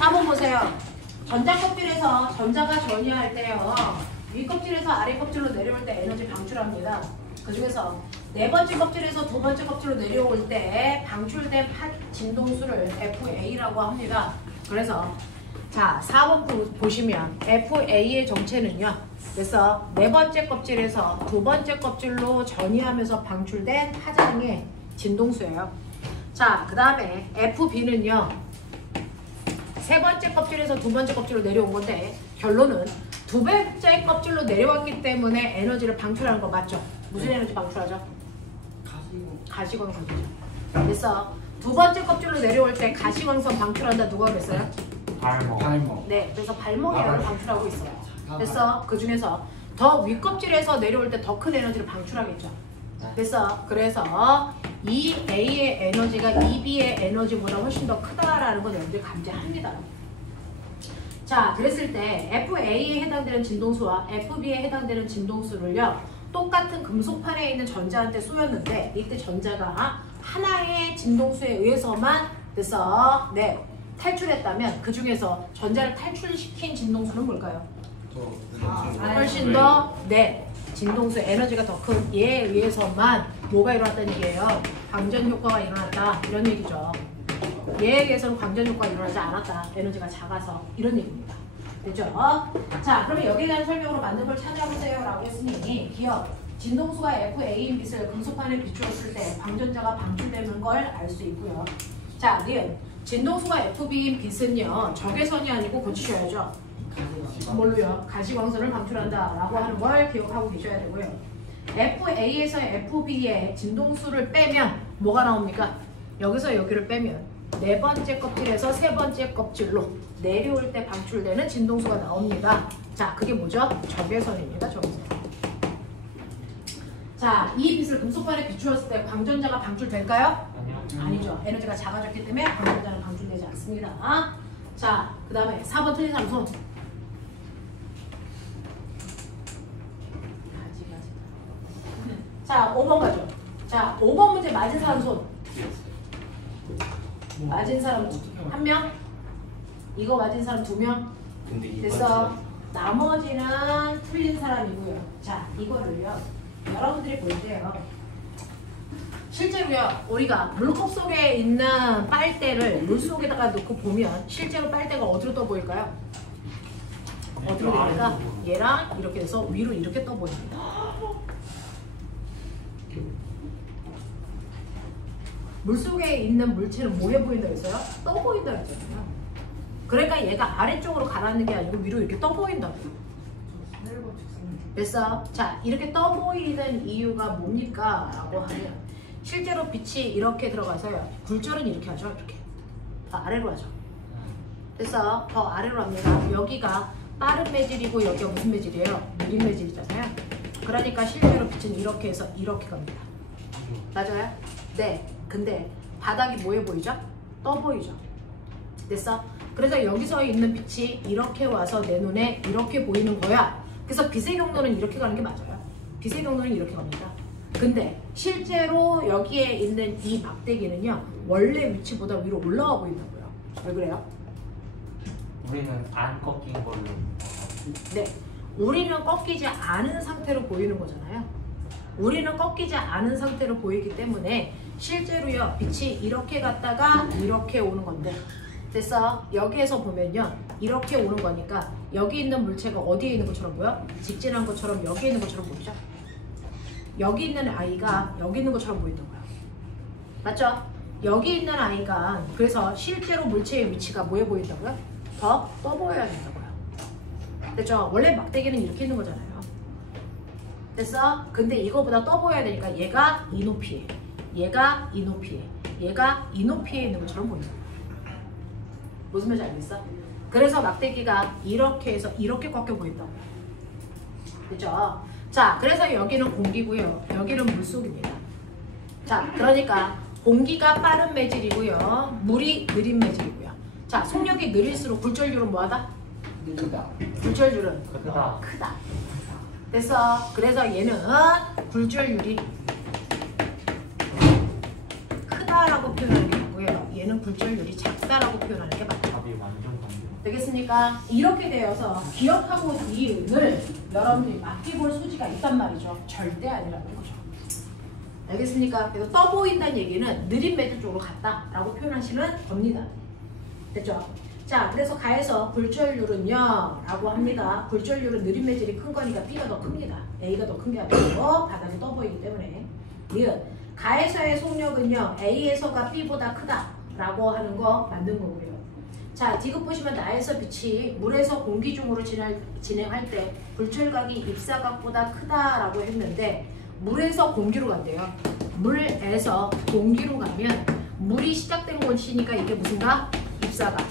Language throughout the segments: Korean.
4번 보세요. 전자껍질에서 전자가 전이할 때요. 위 껍질에서 아래 껍질로 내려올 때 에너지 방출합니다. 그 중에서 네 번째 껍질에서 두 번째 껍질로 내려올 때 방출된 진동수를 FA라고 합니다. 그래서 자 4번 보시면 FA의 정체는요. 그래서 네 번째 껍질에서 두 번째 껍질로 전이하면서 방출된 파장의 진동수예요. 자, 그 다음에 FB는요. 세 번째 껍질에서 두 번째 껍질로 내려온 건데 결론은 두 번째 껍질로 내려왔기 때문에 에너지를 방출하는 거 맞죠? 무슨 에너지 방출하죠? 가시광선이죠. 그래서 두 번째 껍질로 내려올 때 가시광선 방출한다 누가 그랬어요? 발목. 네, 그래서 발목에를 방출하고 있어요. 그래서 그 중에서 더 윗껍질에서 내려올 때 더 큰 에너지를 방출하겠죠. 그래서 이 A의 에너지가 이 B의 에너지보다 훨씬 더 크다라는 건 여러분들이 감지합니다. 자, 그랬을 때 FA에 해당되는 진동수와 FB에 해당되는 진동수를요. 똑같은 금속판에 있는 전자한테 쏘였는데 이때 전자가 하나의 진동수에 의해서만 그래서 탈출했다면 그 중에서 전자를 탈출시킨 진동수는 뭘까요? 훨씬 더 진동수 에너지가 더 큰 얘에 의해서만 뭐가 일어났다는 얘기예요? 광전 효과가 일어났다 이런 얘기죠. 얘에 의해서는 광전 효과가 일어나지 않았다. 에너지가 작아서 이런 얘기입니다. 됐죠? 자, 그러면 여기에 대한 설명으로 맞는 걸 찾아보세요 라고 했으니 기억 진동수가 FA인 빛을 금속판에 비추었을 때 광전자가 방출되는 걸 알 수 있고요. 자, 니은 진동수가 FB인 빛은요 적외선이 아니고 고치셔야죠. 뭘로요? 가시광선을 방출한다 라고 하는 걸 기억하고 계셔야 되고요. FA에서 FB의 진동수를 빼면 뭐가 나옵니까? 여기서 여기를 빼면 네 번째 껍질에서 세 번째 껍질로 내려올 때 방출되는 진동수가 나옵니다. 자, 그게 뭐죠? 적외선입니다. 적외선. 자, 이 빛을 금속판에 비추었을 때 광전자가 방출될까요? 아니죠. 에너지가 작아졌기 때문에 광전자는 방출되지 않습니다. 자, 그 다음에 4번 틀린 사람 손. 자, 5번 가죠. 자, 5번 문제 맞은 사람 손. 맞은 사람 한 명? 이거 맞은 사람 2명? 됐어. 나머지는 틀린 사람이고요. 자, 이거를요. 여러분들이 볼 때요. 실제로요. 우리가 물컵 속에 있는 빨대를 물 속에다가 놓고 보면 실제로 빨대가 어디로 떠 보일까요? 어디로 됩니까? 얘랑 이렇게 해서 위로 이렇게 떠 보입니다. 물속에 있는 물체는 뭐해 보인다 했어요? 떠 보인다 했잖아요. 그러니까 얘가 아래쪽으로 가라앉는 게 아니고 위로 이렇게 떠 보인다고요. 됐어? 자, 이렇게 떠 보이는 이유가 뭡니까? 라고 하면 실제로 빛이 이렇게 들어가서요. 굴절은 이렇게 하죠. 이렇게 더 아래로 하죠. 됐어? 더 아래로 합니다. 여기가 빠른 매질이고 여기가 무슨 매질이에요? 느린 매질이잖아요. 그러니까 실제로 빛은 이렇게 해서 이렇게 갑니다. 맞아요? 네. 근데 바닥이 뭐해 보이죠? 떠 보이죠? 됐어? 그래서 여기서 있는 빛이 이렇게 와서 내 눈에 이렇게 보이는 거야. 그래서 빛의 경로는 이렇게 가는 게 맞아요. 빛의 경로는 이렇게 갑니다. 근데 실제로 여기에 있는 이 막대기는요. 원래 위치보다 위로 올라와 보인다고요. 왜 그래요? 우리는 안 꺾인 걸로. 네. 우리는 꺾이지 않은 상태로 보이는 거잖아요. 우리는 꺾이지 않은 상태로 보이기 때문에 실제로요. 빛이 이렇게 갔다가 이렇게 오는 건데 됐어? 여기에서 보면요. 이렇게 오는 거니까 여기 있는 물체가 어디에 있는 것처럼 보여? 직진한 것처럼 여기에 있는 것처럼 보이죠? 여기 있는 아이가 여기 있는 것처럼 보인다고요. 맞죠? 여기 있는 아이가 그래서 실제로 물체의 위치가 뭐해 보인다고요? 더 떠 보여야 된다고요. 됐죠? 원래 막대기는 이렇게 있는 거잖아요. 됐어? 근데 이거보다 떠 보여야 되니까 얘가 이 높이에, 얘가 이 높이에, 얘가 이 높이에 있는 것처럼 보인다. 무슨 말인지 알겠어? 그래서 막대기가 이렇게 해서 이렇게 꺾여 보인다고. 그죠? 자, 그래서 여기는 공기고요. 여기는 물속입니다. 자, 그러니까 공기가 빠른 매질이고요. 물이 느린 매질이고요. 자, 속력이 느릴수록 굴절률은 뭐하다? 크다. 굴절률은 크다. 됐어. 그래서 얘는 굴절률이 크다라고 표현하는 게 맞고요. 얘는 굴절률이 작다라고 표현하는 게 맞죠. 답이 완전 되겠습니까? 이렇게 되어서 기억하고 니은을 여러분들이 맡겨볼 소지가 있단 말이죠. 절대 아니라는 거죠. 알겠습니까? 그래서 떠 보인다는 얘기는 느린 매질 쪽으로 갔다라고 표현하시면 됩니다. 됐죠? 자, 그래서 가에서 굴절률은요 라고 합니다. 굴절률은 느린 매질이 큰 거니까 B가 더 큽니다. A가 더 큰 게 아니고 바닥이 떠 보이기 때문에. 니은 가에서의 속력은요 A에서가 B보다 크다 라고 하는 거 맞는 거고요. 자, 디귿 보시면 나에서 빛이 물에서 공기 중으로 진행할 때 굴절각이 입사각보다 크다라고 했는데 물에서 공기로 간대요. 물에서 공기로 가면 물이 시작된 곳이니까 이게 무슨가? 입사각.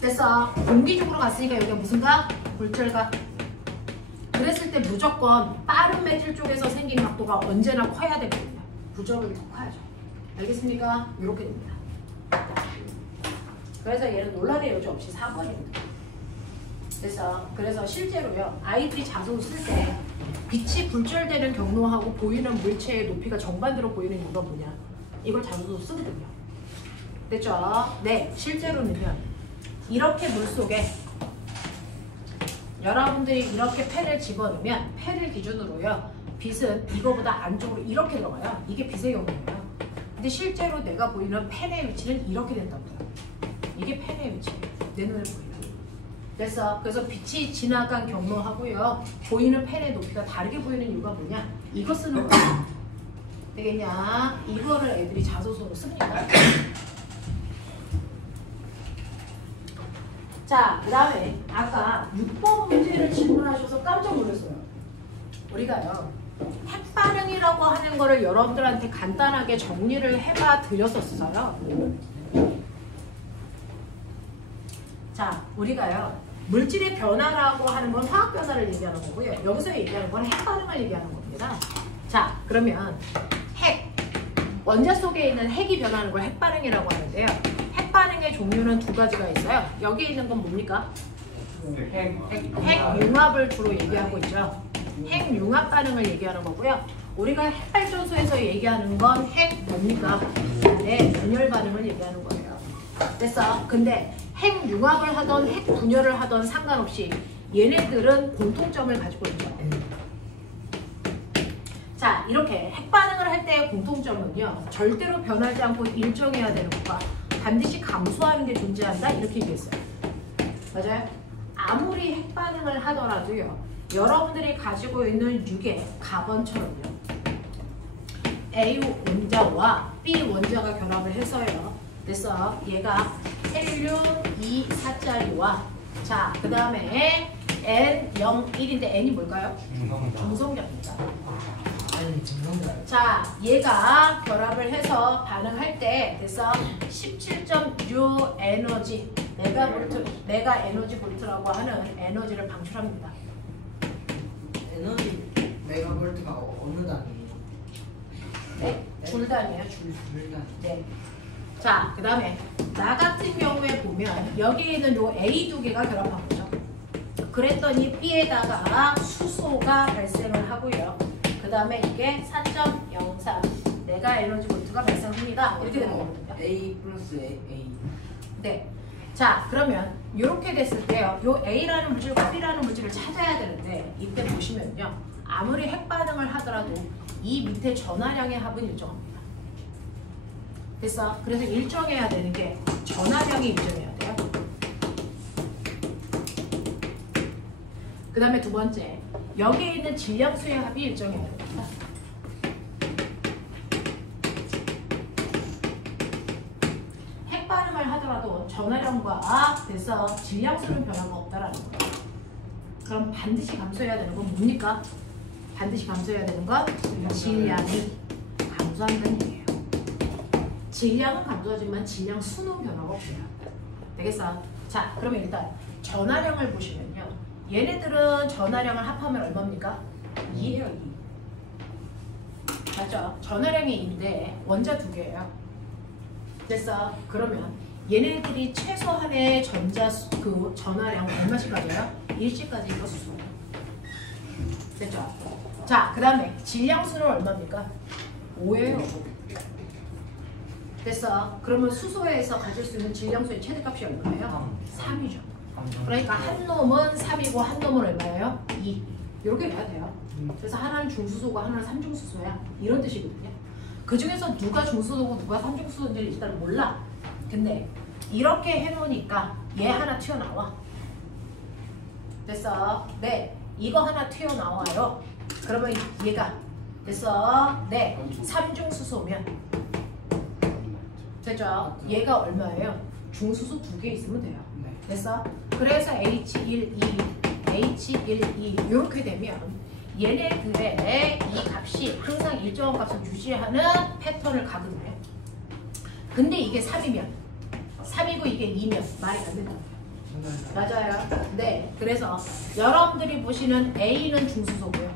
됐어. 공기 중으로 갔으니까 여기가 무슨가? 굴절각. 그랬을 때 무조건 빠른 매질 쪽에서 생긴 각도가 언제나 커야 되거든요. 굴절각이 더 커야죠. 알겠습니까? 이렇게 됩니다. 그래서 얘는 논란의 여지 없이 4번입니다. 그래서 실제로요 아이들이 자소 쓸 때 빛이 굴절되는 경로하고 보이는 물체의 높이가 정반대로 보이는 이유가 뭐냐 이걸 자소로 쓰거든요. 됐죠? 네, 실제로는요 이렇게 물속에 여러분들이 이렇게 펜을 집어넣으면 펜을 기준으로요 빛은 이거보다 안쪽으로 이렇게 들어가요. 이게 빛의 경우예요. 근데 실제로 내가 보이는 펜의 위치는 이렇게 된다고요. 이게 펜의 위치예요. 내 눈에 보이는. 그래서 빛이 지나간 경로하고요. 보이는 펜의 높이가 다르게 보이는 이유가 뭐냐? 이거 쓰는 거야. 되겠냐? 이거를 애들이 자소서로 씁니다. 자, 그 다음에 아까 6번 문제를 질문하셔서 깜짝 놀랐어요. 우리가요. 핵반응이라고 하는 거를 여러분들한테 간단하게 정리를 해봐 드렸었어요. 자, 우리가요 물질의 변화라고 하는 건 화학 변화를 얘기하는 거고요. 여기서 얘기하는 건 핵 반응을 얘기하는 겁니다. 자, 그러면 핵 원자 속에 있는 핵이 변하는 걸 핵 반응이라고 하는데요. 핵 반응의 종류는 두 가지가 있어요. 여기에 있는 건 뭡니까? 핵 융합을 주로 얘기하고 있죠. 핵 융합 반응을 얘기하는 거고요. 우리가 핵발전소에서 얘기하는 건 핵 뭡니까? 네, 분열 반응을 얘기하는 거예요. 됐어? 근데 핵 융합을 하던 핵 분열을 하던 상관없이 얘네들은 공통점을 가지고 있죠. 자, 이렇게 핵 반응을 할 때의 공통점은요. 절대로 변하지 않고 일정해야 되는 것과 반드시 감소하는 게 존재한다. 이렇게 얘기했어요. 맞아요? 아무리 핵 반응을 하더라도요. 여러분들이 가지고 있는 유괴, 가번처럼요. A 원자와 B 원자가 결합을 해서요. 그래서 얘가 헬륨 2, 4짜리와 자, 그 다음에 N, 0, 1인데 N이 뭘까요? 중성자입니다. 자, 얘가 결합을 해서 반응할 때 그래서 17.6 에너지 메가 에너지 볼트라고 하는 에너지를 방출합니다. 에너지 메가볼트가 어느 단위예요? 네, 줄 단위예요, 줄. 단위. 네. 자, 그 다음에 나 같은 경우에 보면 여기에 있는 요 A 두 개가 결합한 거죠. 그랬더니 B에다가 수소가 발생을 하고요. 그 다음에 이게 4.03 메가 에너지 볼트가 발생합니다. 이렇게 되는 거거든요. A 플러스 A. 네. 자, 그러면 이렇게 됐을 때요. 요 A라는 물질과 B라는 물질을 찾아야 되는데 이때 보시면요. 아무리 핵 반응을 하더라도 이 밑에 전하량의 합은 일정합니다. 됐어? 그래서 일정해야 되는 게 전하량이 일정해야 돼요. 그 다음에 두 번째, 여기에 있는 질량수의 합이 일정해야 됩니다. 핵 반응을 하더라도 전하량과 돼서 질량수는 변화가 없다라는 거예요. 그럼 반드시 감소해야 되는 건 뭡니까? 반드시 감소해야 되는 건 질량이 감소한다는 얘기예요. 질량은 감소하지만 질량 수는 변화가 없어요. 되겠어? 자, 그러면 일단 전하량을 보시면요. 얘네들은 전하량을 합하면 얼마입니까? 2예요, 2. 맞죠? 전하량이 2인데 원자 두 개예요. 됐어? 그러면 얘네들이 최소한의 그 전하량 얼마씩 가져요? 1C까지 이거 수소. 됐죠? 자, 그 다음에 질량수는 얼마입니까? 5예요. 됐어. 그러면 수소에서 가질 수 있는 질량수의 최대값이 얼마예요? 3이죠. 그러니까 한 놈은 3이고 한 놈은 얼마예요? 2. 이렇게 해야 돼요. 그래서 하나는 중수소고 하나는 삼중수소야. 이런 뜻이거든요. 그 중에서 누가 중수소고 누가 삼중수소인지 일단 몰라. 근데 이렇게 해놓으니까 얘 하나 튀어나와. 됐어. 네. 이거 하나 튀어나와요. 그러면 얘가 됐어. 네. 삼중수소면 됐죠? 얘가 얼마예요? 중수소 2개 있으면 돼요. 네. 됐어? 그래서 H1, 2, H1, 2 이렇게 되면 얘네들의 이 값이 항상 일정한 값을 유지하는 패턴을 가거든요. 근데 이게 3이면 3이고 이게 2면 말이 안 된다. 맞아요. 네. 그래서 여러분들이 보시는 A는 중수소고요.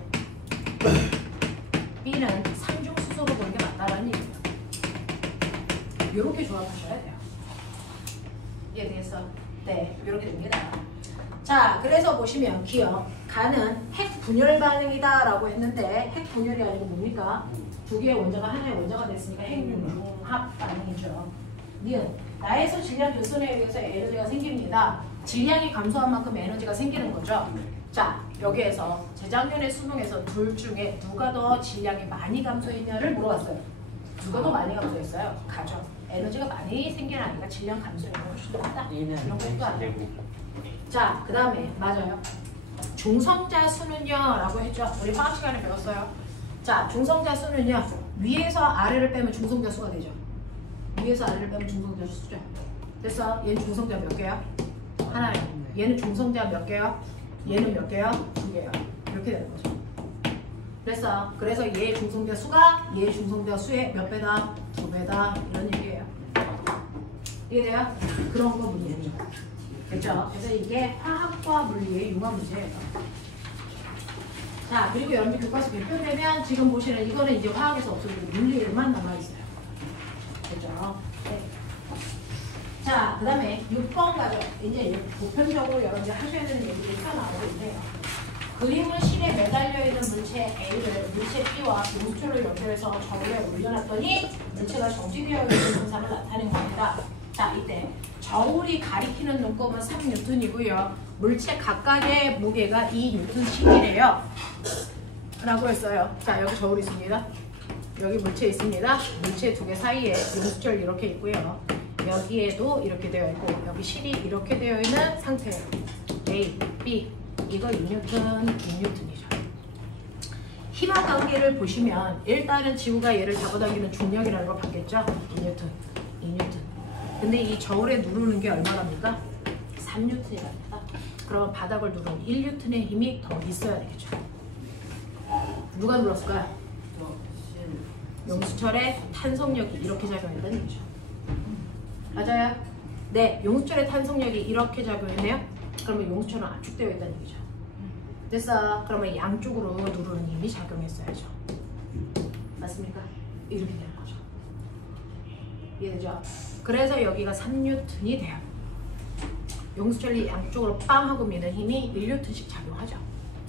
B는 삼중수소로 보는 게 맞다라는 얘기예요. 이렇게 조합하셔야 돼요. 이해되겠어? 네. 이렇게 됩니다. 자, 그래서 보시면 기억. 가는 핵 분열 반응이다 라고 했는데 핵 분열이 아니고 뭡니까? 두 개의 원자가 하나의 원자가 됐으니까 핵융합 반응이죠. 니은 나에서 질량 결손에 의해서 에너지가 생깁니다. 질량이 감소한 만큼 에너지가 생기는 거죠. 자, 여기에서 재작년에 수능에서 둘 중에 누가 더 질량이 많이 감소했냐를 물어봤어요. 누가 더 많이 감소했어요? 가죠. 에너지가 많이 생긴 아이가 질량 감소율이 훨씬 높다. 이런 것도 아니고. 자, 그 다음에 맞아요. 중성자 수는요 라고 했죠. 우리 화학 시간에 배웠어요. 자, 중성자 수는요 위에서 아래를 빼면 중성자 수가 되죠. 위에서 아래를 빼면 중성자 수죠. 됐어? 얘는 중성자 몇 개야? 하나예요. 얘는 중성자 몇 개야? 얘는 몇 개야? 2개야. 이렇게 되는 거죠. 됐어? 그래서 얘의 중성자 수가 얘의 중성자 수의 몇 배다? 2배다. 이런 얘기예요. 이해돼요? 그런 거 문제죠. 됐죠? 그래서 이게 화학과 물리의 융합 문제예요. 자, 그리고 여러분들 교과서 발표되면 지금 보시는 이거는 이제 화학에서 없어지고 물리에만 남아있어요. 됐죠? 네. 자, 그 다음에 6번 가죠. 이제 보편적으로 여러분들 하셔야 되는 얘기들이 다 나오고 있네요. 그림은 실에 매달려 있는 물체 A를 물체 B와 용수철로 연결해서 저울에 올려놨더니 물체가 정지되어 있는 현상을 나타낸 겁니다. 자, 이때 저울이 가리키는 눈곱은 3N이고요. 물체 각각의 무게가 2N씩이래요. 라고 했어요. 자, 여기 저울 있습니다. 여기 물체 있습니다. 물체 두 개 사이에 용수철 이렇게 있고요. 여기에도 이렇게 되어 있고 여기 실이 이렇게 되어 있는 상태예요. A, B 이거 2N, 2N이죠. 힘화 관계를 보시면 일단은 지구가 얘를 잡아당기는 중력이라는 걸 봤겠죠? 2N, 2N. 근데 이 저울에 누르는 게 얼마랍니까? 3N이랍니다. 그럼 바닥을 누르는 1N의 힘이 더 있어야 되겠죠. 누가 눌렀을까요? 용수철의 탄성력이 이렇게 작용했다는 얘기죠. 맞아요? 네, 용수철의 탄성력이 이렇게 작용했네요. 그러면 용수철은 압축되어 있다는 얘기죠. 됐어. 그러면 양쪽으로 누르는 힘이 작용했어야죠. 맞습니까? 이렇게 되는 거죠. 이해되죠? 그래서 여기가 3N이 돼요. 용수철이 양쪽으로 빵 하고 미는 힘이 1N씩 작용하죠.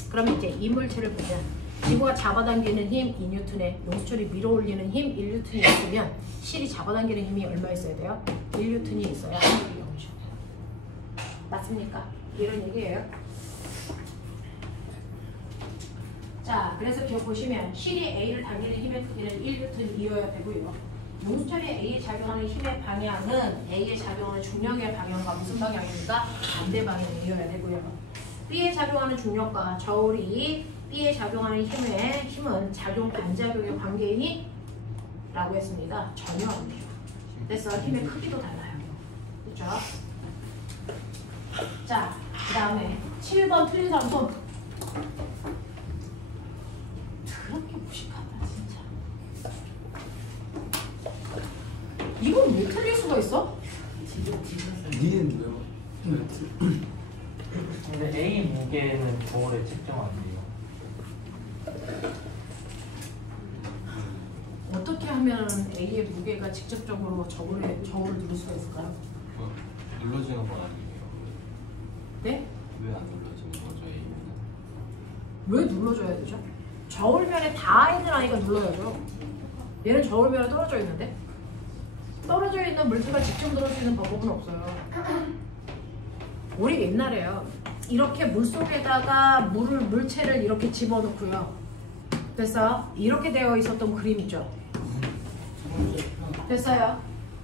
그러면 이제 이 물체를 보면 지구가 잡아당기는 힘 2N에 용수철이 밀어올리는 힘 1N이 있으면 실이 잡아당기는 힘이 얼마 있어야 돼요? 1N이 있어야 합력이 0이죠. 맞습니까? 이런 얘기예요. 자, 그래서 기억 보시면 실이 A를 당기는 힘의 크기는 1N이어야 되고요. 용수철이 A에 작용하는 힘의 방향은 A에 작용하는 중력의 방향과 무슨 방향입니까? 반대 방향이어야 되고요. B에 작용하는 중력과 저울이 B에 작용하는 힘은 작용 반작용의 관계이니? 라고 했습니다. 전혀 안 돼요. 그래서 힘의 크기도 달라요. 그렇죠? 자, 그 다음에 7번 틀린 사람 손. 그렇게 무식하다 진짜. 이건 왜 틀릴 수가 있어? 니는 왜요? 근데 A 무게는 저울에 측정 안 돼요. 어떻게 하면 A의 무게가 직접적으로 저울을 누를 수가 있을까요? 눌러지는 건 아니에요. 네? 왜 안 눌러지는 거죠, A는? 왜 눌러줘야 되죠? 저울면에 다 있는 아이가 눌러야죠. 얘는 저울면에 떨어져 있는데? 떨어져 있는 물체가 직접 들어올 수 있는 방법은 없어요. 우리 옛날에요. 이렇게 물 속에다가 물체를 이렇게 집어넣고요. 그래서 이렇게 되어 있었던 그림 있죠. 됐어요.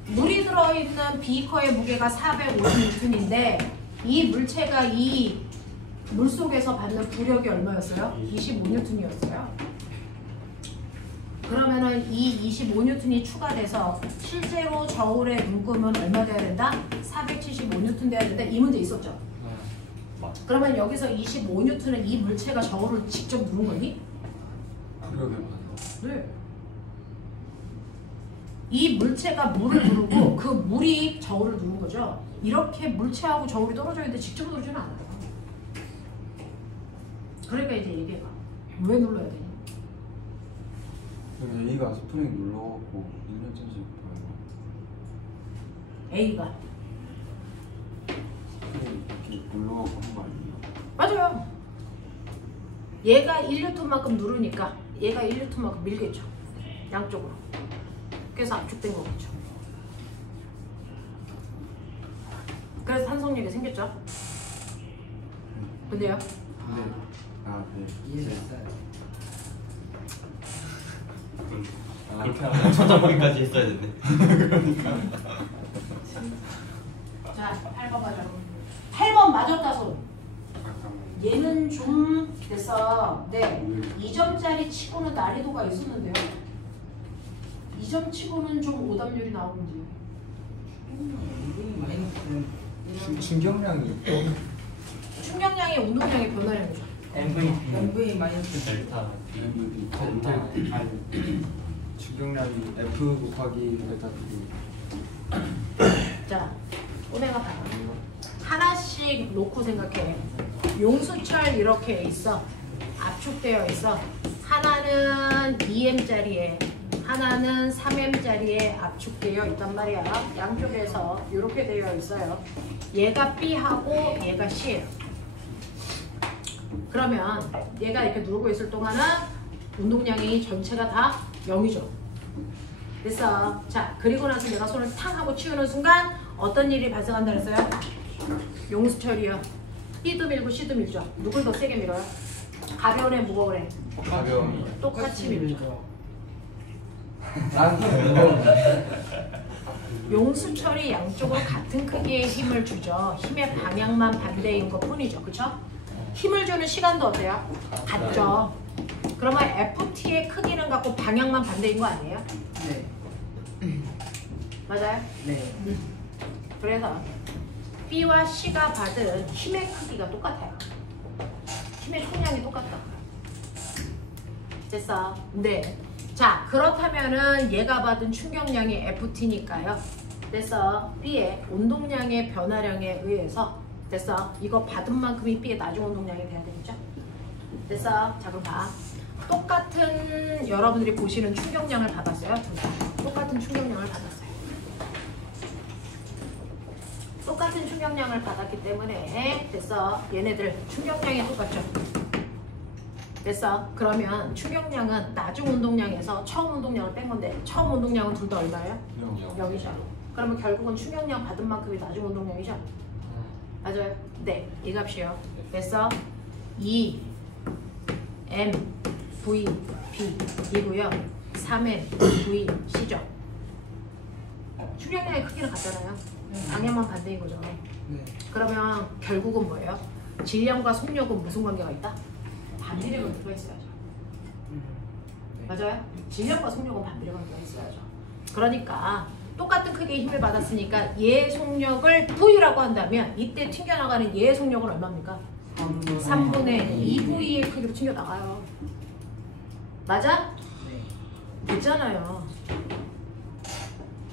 물이 들어있는 비커의 무게가 450N인데 이 물체가 이 물 속에서 받는 부력이 얼마였어요? 25N이었어요. 그러면은 이 25N이 추가돼서 실제로 저울의 눈금은 얼마 돼야 된다? 475N 돼야 된다. 이 문제 있었죠? 그러면 여기서 25N은 이 물체가 저울을 직접 누른 거니? 그러게 맞아. 네. 이 물체가 물을 누르고 그 물이 저울을 누른 거죠. 이렇게 물체하고 저울이 떨어져 있는데 직접 누르지는 않아요. 그러니까 이제 얘기해봐. 왜 눌러야 되니? A가 스프링 눌러갖고 1년쯤씩 보여요. A가. 스프링 이렇게 눌러갖고 한 거 아니에요? 맞아요. 얘가 1N만큼 누르니까 얘가 1N만큼 밀겠죠. 양쪽으로. 그래서 압축된 거겠죠. 그래서 탄성력이 생겼죠. 근데요? 근데 네. 이해했어요. 그렇게 하면 천자머리까지 했어야 됐네. 자, 8번 가자. 8번 맞았다 손. 얘는 좀 됐어. 네. 2점짜리 치고는 난이도가 있었는데요. 2점 치고는 좀 오답률이 나오는지. 충격량이 충격량이 운동량의 변화량이죠. MVP MV 마이너스 델타 MVP 델타 충격량이 F 곱하기 델타 P. 자, 오메가 봐요. 하나씩 놓고 생각해. 용수철 이렇게 있어. 압축되어 있어. 하나는 2M짜리에 하나는 3M짜리에 압축되어 있단 말이야. 양쪽에서 이렇게 되어 있어요. 얘가 B하고 얘가 C예요. 그러면 얘가 이렇게 누르고 있을 동안은 운동량이 전체가 다 0이죠. 됐어. 자, 그리고 나서 내가 손을 탕 하고 치우는 순간 어떤 일이 발생한다 그랬어요? 용수철이요. B도 밀고 C도 밀죠. 누굴 더 세게 밀어요? 가벼운 애, 무거운 애? 가벼운 똑같이 밀죠. 용수철이 양쪽으로 같은 크기의 힘을 주죠. 힘의 방향만 반대인 것 뿐이죠. 그쵸? 힘을 주는 시간도 어때요? 같죠. 그러면 FT의 크기는 같고 방향만 반대인 거 아니에요? 네. 맞아요? 네. 그래서 B와 C가 받은 힘의 크기가 똑같아요. 힘의 총량이 똑같다. 됐어? 네. 자, 그렇다면은 얘가 받은 충격량이 FT니까요. 됐어? B의 운동량의 변화량에 의해서 됐어? 이거 받은 만큼이 B의 나중 운동량이 돼야 되겠죠? 됐어? 자, 그럼 봐. 똑같은 여러분들이 보시는 충격량을 받았어요. 똑같은 충격량을 받았어요. 똑같은 충격량을 받았기 때문에 됐어? 얘네들 충격량이 똑같죠? 됐어? 그러면 충격량은 나중 운동량에서 처음 운동량을 뺀 건데 처음 운동량은 둘 다 얼마예요? 0이죠. 그러면 결국은 충격량 받은 만큼이 나중 운동량이죠? 맞아요? 네, 이 값이요. 됐어? 2 M V B 이고요. 3M V C죠. 충격량의 크기는 같잖아요. 방향만 반대인 거죠. 네. 그러면 결국은 뭐예요? 질량과 속력은 무슨 관계가 있다? 반비례 관계가 있어야죠. 네. 맞아요? 질량과 속력은 반비례 관계가 있어야죠. 그러니까 똑같은 크기의 힘을 받았으니까 얘 속력을 V라고 한다면 이때 튕겨나가는 얘의 속력은 얼마입니까? 3분의 2V의 크기로 튕겨나가요. 맞아? 네. 됐잖아요.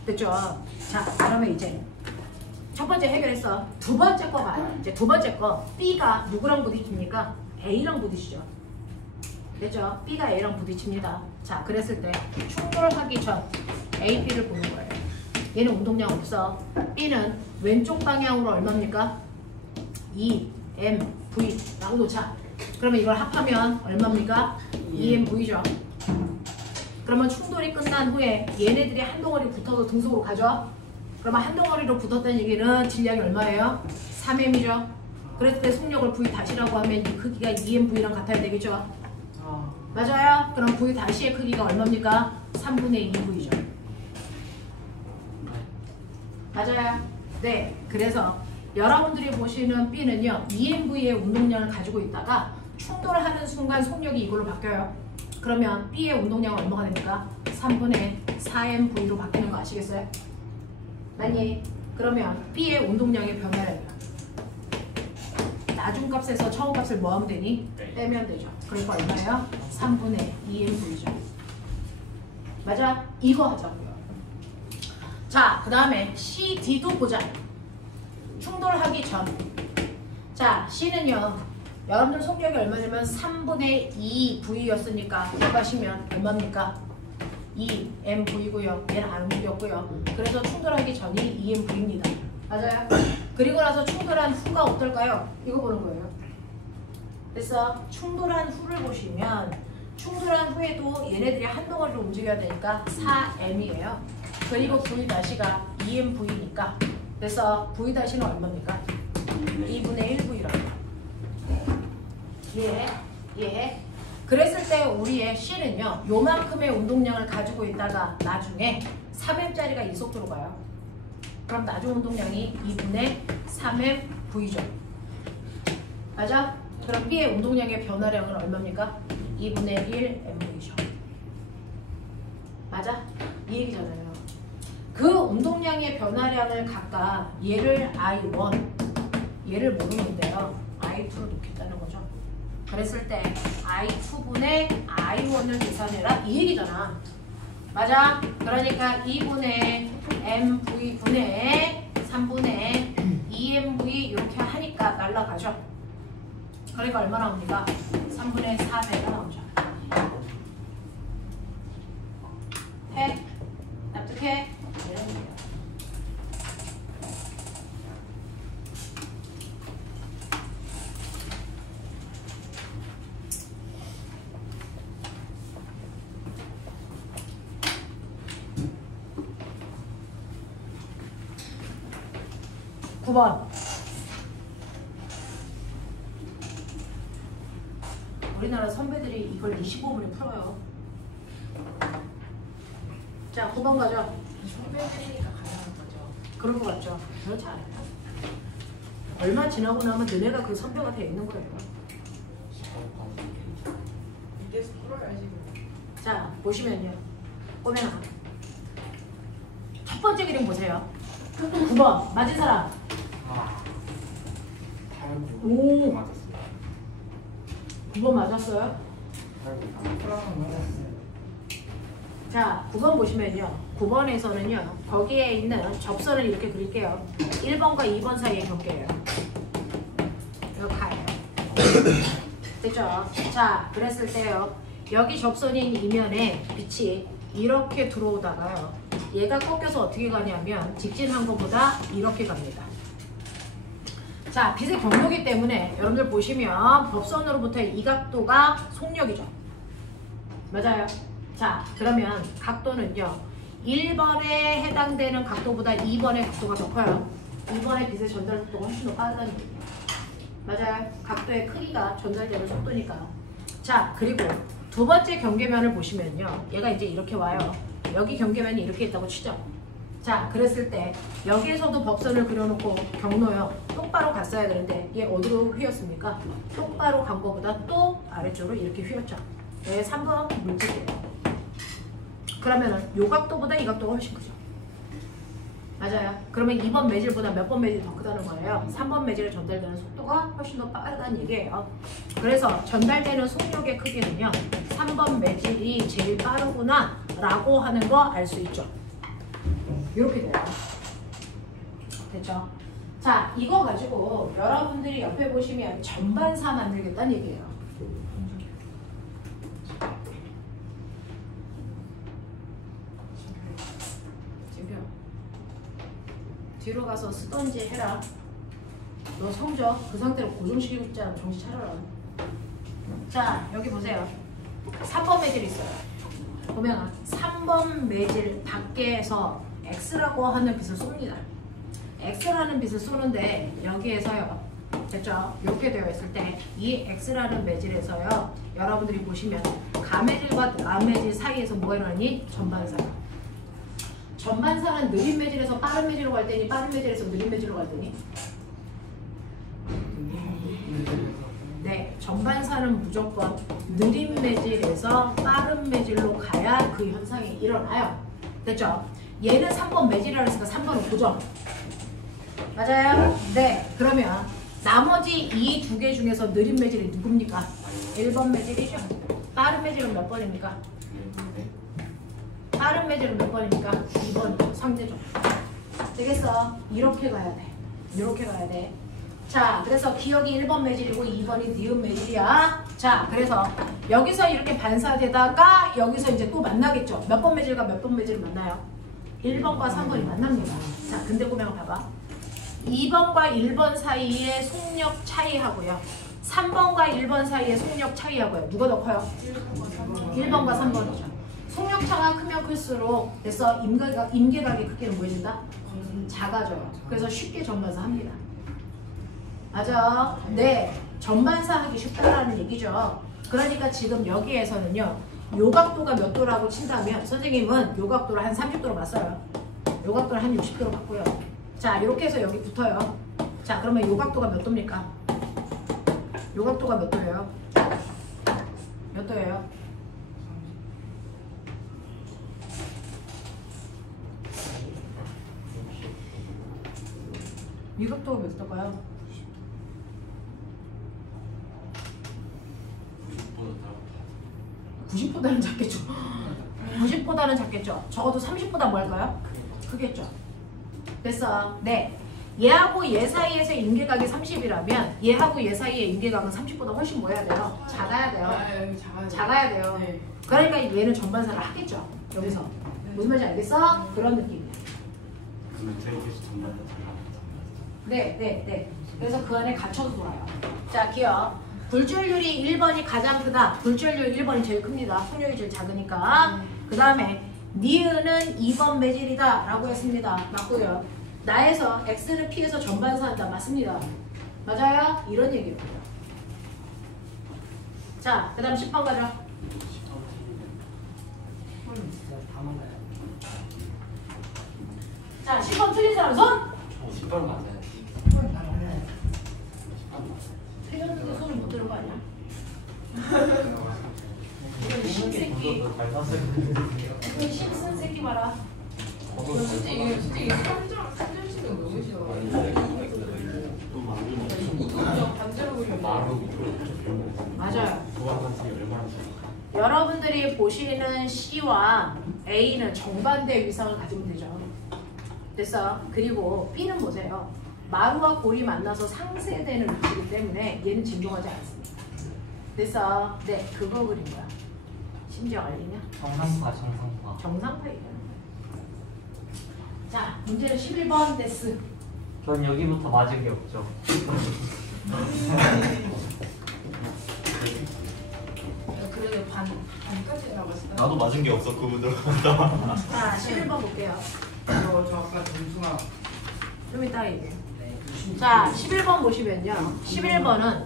됐죠? 자, 그러면 이제 첫 번째 해결했어. 두 번째 거 봐요. 이제 두 번째 거 B가 누구랑 부딪힙니까? A랑 부딪히죠. 됐죠? B가 A랑 부딪힙니다. 자, 그랬을 때 충돌하기 전 A, B를 보는 거예요. 얘는 운동량 없어. B는 왼쪽 방향으로 얼마입니까? 2, M, V라고 놓자. 그러면 이걸 합하면 얼마입니까? 2M, V죠. 그러면 충돌이 끝난 후에 얘네들이 한 덩어리 붙어서 등속으로 가죠. 그러면 한 덩어리로 붙었다는 얘기는 질량이 얼마예요? 3m이죠. 그랬을 때 속력을 V 다시라고 하면 이 크기가 2mV랑 같아야 되겠죠. 맞아요. 그럼 V 다시의 크기가 얼마입니까? 3분의 2V죠. 맞아요. 네. 그래서 여러분들이 보시는 B는요. 2mV의 운동량을 가지고 있다가 충돌하는 순간 속력이 이걸로 바뀌어요. 그러면 B의 운동량은 얼마가 됩니까? 3분의 4mV로 바뀌는 거 아시겠어요? 맞니? 그러면 B의 운동량의 변화량이야. 나중값에서 처음값을 뭐 하면 되니? 빼면 되죠. 그러니까 얼마예요? 3분의 2mV죠. 맞아? 이거 하자고요. 자, 그 다음에 C, D도 보자. 충돌하기 전. 자, C는요. 여러분들 속력이 얼마냐면 3분의 2V였으니까 더가시면 얼마입니까? 2mV고요. 얘는 안 움직였고요. 그래서 충돌하기 전이 2mV입니다. 맞아요? 그리고 나서 충돌한 후가 어떨까요? 이거 보는 거예요. 그래서 충돌한 후를 보시면 충돌한 후에도 얘네들이 한 덩어리로 움직여야 되니까 4m이에요. 그리고 V-가 2mV니까 그래서 V-는 얼마입니까? 2분의 1V라고. 이해해? 이해해? 그랬을 때 우리의 C는요. 요만큼의 운동량을 가지고 있다가 나중에 3m짜리가 이 속도로 가요. 그럼 나중 운동량이 2분의 3mV죠. 맞아? 그럼 B의 운동량의 변화량은 얼마입니까? 2분의 1mV죠. 맞아? 이 얘기잖아요. 그 운동량의 변화량을 각각 얘를 I1, 얘를 모르는데요. I2로 놓겠다는 거죠. 그랬을 때 I2분의 I1을 계산해라 이 얘기잖아. 맞아? 그러니까 2분의 mv분의 3분의 2mv 이렇게 하니까 날라가죠. 그러니까 얼마 나옵니까? 3분의 4배가 나오죠. 해? 납득해? 이런 거예요. (9번) 우리나라 선배들이 이걸 25분에 풀어요. 자, 9번 가죠. 선배들이니까 가능한 거죠. 그런 거 같죠? 그렇지 않아요. 얼마 지나고 나면 너네가 그 선배가 돼 있는 거예요. 이때서 풀어야지. 자, 보시면요. 보면 첫 번째 그림 보세요. 9번 맞은 사람. 오. 맞았어요. 9번 맞았어요? 풀어는 맞았어요. 자, 9번 보시면요. 9번에서는요. 거기에 있는 접선을 이렇게 그릴게요. 1번과 2번 사이의 경계예요. 이거 가요. 됐죠? 자, 그랬을 때요. 여기 접선인 이면에 빛이 이렇게 들어오다가요. 얘가 꺾여서 어떻게 가냐면 직진한 것보다 이렇게 갑니다. 자, 빛의 경로기 때문에 여러분들 보시면 법선으로부터 이 각도가 속력이죠. 맞아요. 자, 그러면 각도는요. 1번에 해당되는 각도보다 2번의 각도가 더 커요. 2번의 빛의 전달 속도가 훨씬 더 빠르다는 얘기예요. 맞아요. 각도의 크기가 전달되는 속도니까. 자, 그리고 두 번째 경계면을 보시면요. 얘가 이제 이렇게 와요. 여기 경계면이 이렇게 있다고 치죠. 자, 그랬을 때 여기에서도 법선을 그려놓고 경로요. 똑바로 갔어야 되는데 얘 어디로 휘었습니까? 똑바로 간 것보다 또 아래쪽으로 이렇게 휘었죠. 네, 3번 물질이에요. 그러면은 요 각도보다 이 각도가 훨씬 크죠. 맞아요. 그러면 2번 매질보다 몇 번 매질이 더 크다는 거예요. 3번 매질에 전달되는 속도가 훨씬 더 빠르다는 얘기예요. 그래서 전달되는 속력의 크기는요. 3번 매질이 제일 빠르구나 라고 하는 거 알 수 있죠. 이렇게 돼요. 됐죠? 자, 이거 가지고 여러분들이 옆에 보시면 전반사 만들겠다는 얘기예요. 뒤로 가서 쓰던지 해라. 너 성적 그 상태로 고정시키고 있지 않아. 정신 차려라. 자, 여기 보세요. 3번 매질 있어요. 보면 3번 매질 밖에서 X라고 하는 빛을 쏩니다. X라는 빛을 쏘는데 여기에서요. 됐죠? 이렇게 되어 있을 때 이 X라는 매질에서요. 여러분들이 보시면 가매질과 가매질 사이에서 뭐가 일어나니? 전반사가. 전반사는 느린 매질에서 빠른 매질로 갈 때니 빠른 매질에서 느린 매질로 갈 때니? 네, 전반사는 무조건 느린 매질에서 빠른 매질로 가야 그 현상이 일어나요. 됐죠? 얘는 3번 매질이라고 했으니까 3번은 고정. 맞아요? 네, 그러면 나머지 이 두 개 중에서 느린 매질이 누굽니까? 1번 매질이죠. 빠른 매질은 몇 번입니까? 빠른 매질은 몇 번입니까? 2번이죠. 상대적. 되겠어? 이렇게 가야 돼. 이렇게 가야 돼. 자, 그래서 기억이 1번 매질이고 2번이 니은 매질이야. 자, 그래서 여기서 이렇게 반사되다가 여기서 이제 또 만나겠죠. 몇 번 매질과 몇 번 매질을 만나요? 1번과 3번이 만납니다. 자, 근데 보면 봐봐. 2번과 1번 사이의 속력 차이하고요. 3번과 1번 사이의 속력 차이하고요. 누가 더 커요? 1번과 3번이죠. 속력차가 크면 클수록 그래서 임계각의 크기는 뭐해진다? 작아져요. 그래서 쉽게 전반사 합니다. 맞아. 네. 전반사 하기 쉽다라는 얘기죠. 그러니까 지금 여기에서는요. 요 각도가 몇 도라고 친다면 선생님은 요 각도를 한 30도로 봤어요. 요 각도를 한 60도로 봤고요. 자, 이렇게 해서 여기 붙어요. 자, 그러면 요 각도가 몇 도입니까? 요 각도가 몇 도예요? 몇 도예요? 이 각도가 몇 도일까요? 90보다는 작겠죠. 90보다는 작겠죠. 적어도 30보다 뭐 할까요? 크겠죠. 됐어. 네. 얘하고 얘 사이에서 임계각이 30이라면 얘하고 얘 사이의 임계각은 30보다 훨씬 뭐 해야 돼요? 작아야 돼요. 작아야 돼요. 네. 그러니까 얘는 전반사를 하겠죠. 여기서. 무슨 말인지 알겠어? 그런 느낌이야. 그러면 저기서 전반사 네. 그래서 그 안에 갇혀서 돌아요. 자, 기억. 굴절률이 1번이 가장 크다. 굴절률 1번이 제일 큽니다. 속력이 제일 작으니까. 그 다음에 니은은 2번 매질이다 라고 했습니다. 맞고요. 나에서 X는 P에서 전반사한다. 맞습니다. 맞아요? 이런 얘기입니다. 자, 그 다음 10번 가죠. 자, 10번 틀린 사람 손! 10번 맞아요. 틀렸는데 손을 못 들은 거 아니야? 이건 신새끼. 잘 샀어요. 이건 신쓴 새끼 봐라. 진짜 이게 3점씩은 너무 싫어. 이거 반대로 그리면 맞아요. 여러분들이 보시는 C와 A는 정반대 위상을 가지면 되죠. 됐어. 그리고 B는 보세요. 마루와 골이 만나서 상쇄되는 위치이기 때문에 얘는 진동하지 않습니다. 됐어. 네, 그거 그린 거야. 심지어 알리냐? 정상파. 정상파 얘기하는 거야. 자, 문제는 11번 데스. 전 여기부터 맞은 게 없죠. 그래도 반까지 나갔어. 나도 맞은 게 없어 그분 들어간다. 자, 11번 볼게요. 저 아까 점수나 좀 이따 얘기해. 자, 11번 보시면요. 11번은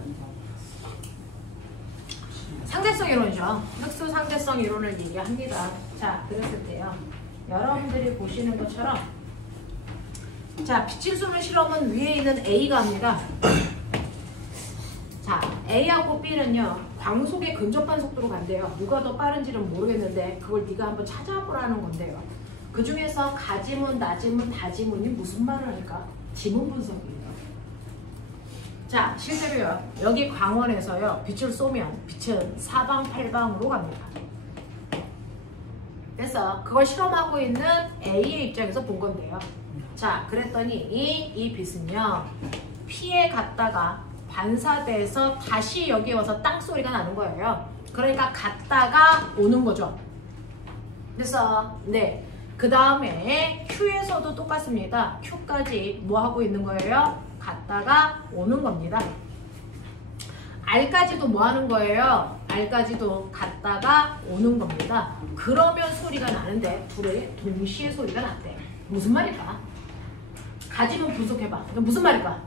상대성 이론이죠. 흑수 상대성 이론을 얘기합니다. 자, 그랬을 때요. 여러분들이 보시는 것처럼 자, 빛을 쏘는 실험은 위에 있는 A가 합니다. 자, A하고 B는요. 광속에 근접한 속도로 간대요. 누가 더 빠른지는 모르겠는데 그걸 네가 한번 찾아보라는 건데요. 그 중에서 가지문, 나지문, 다지문이 무슨 말을 할까? 지문 분석이에요. 자, 실제로요. 여기 광원에서요. 빛을 쏘면 빛은 사방팔방으로 갑니다. 그래서 그걸 실험하고 있는 A의 입장에서 본 건데요. 자, 그랬더니 이 빛은요. P에 갔다가 반사돼서 다시 여기 와서 땅 소리가 나는 거예요. 그러니까 갔다가 오는 거죠. 그래서 네. 그 다음에 Q에서도 똑같습니다. Q까지 뭐 하고 있는 거예요? 갔다가 오는 겁니다. R까지도 뭐 하는 거예요? R까지도 갔다가 오는 겁니다. 그러면 소리가 나는데 둘의 동시에 소리가 났대. 무슨 말일까? 가지문 분석해봐. 이거 무슨 말일까?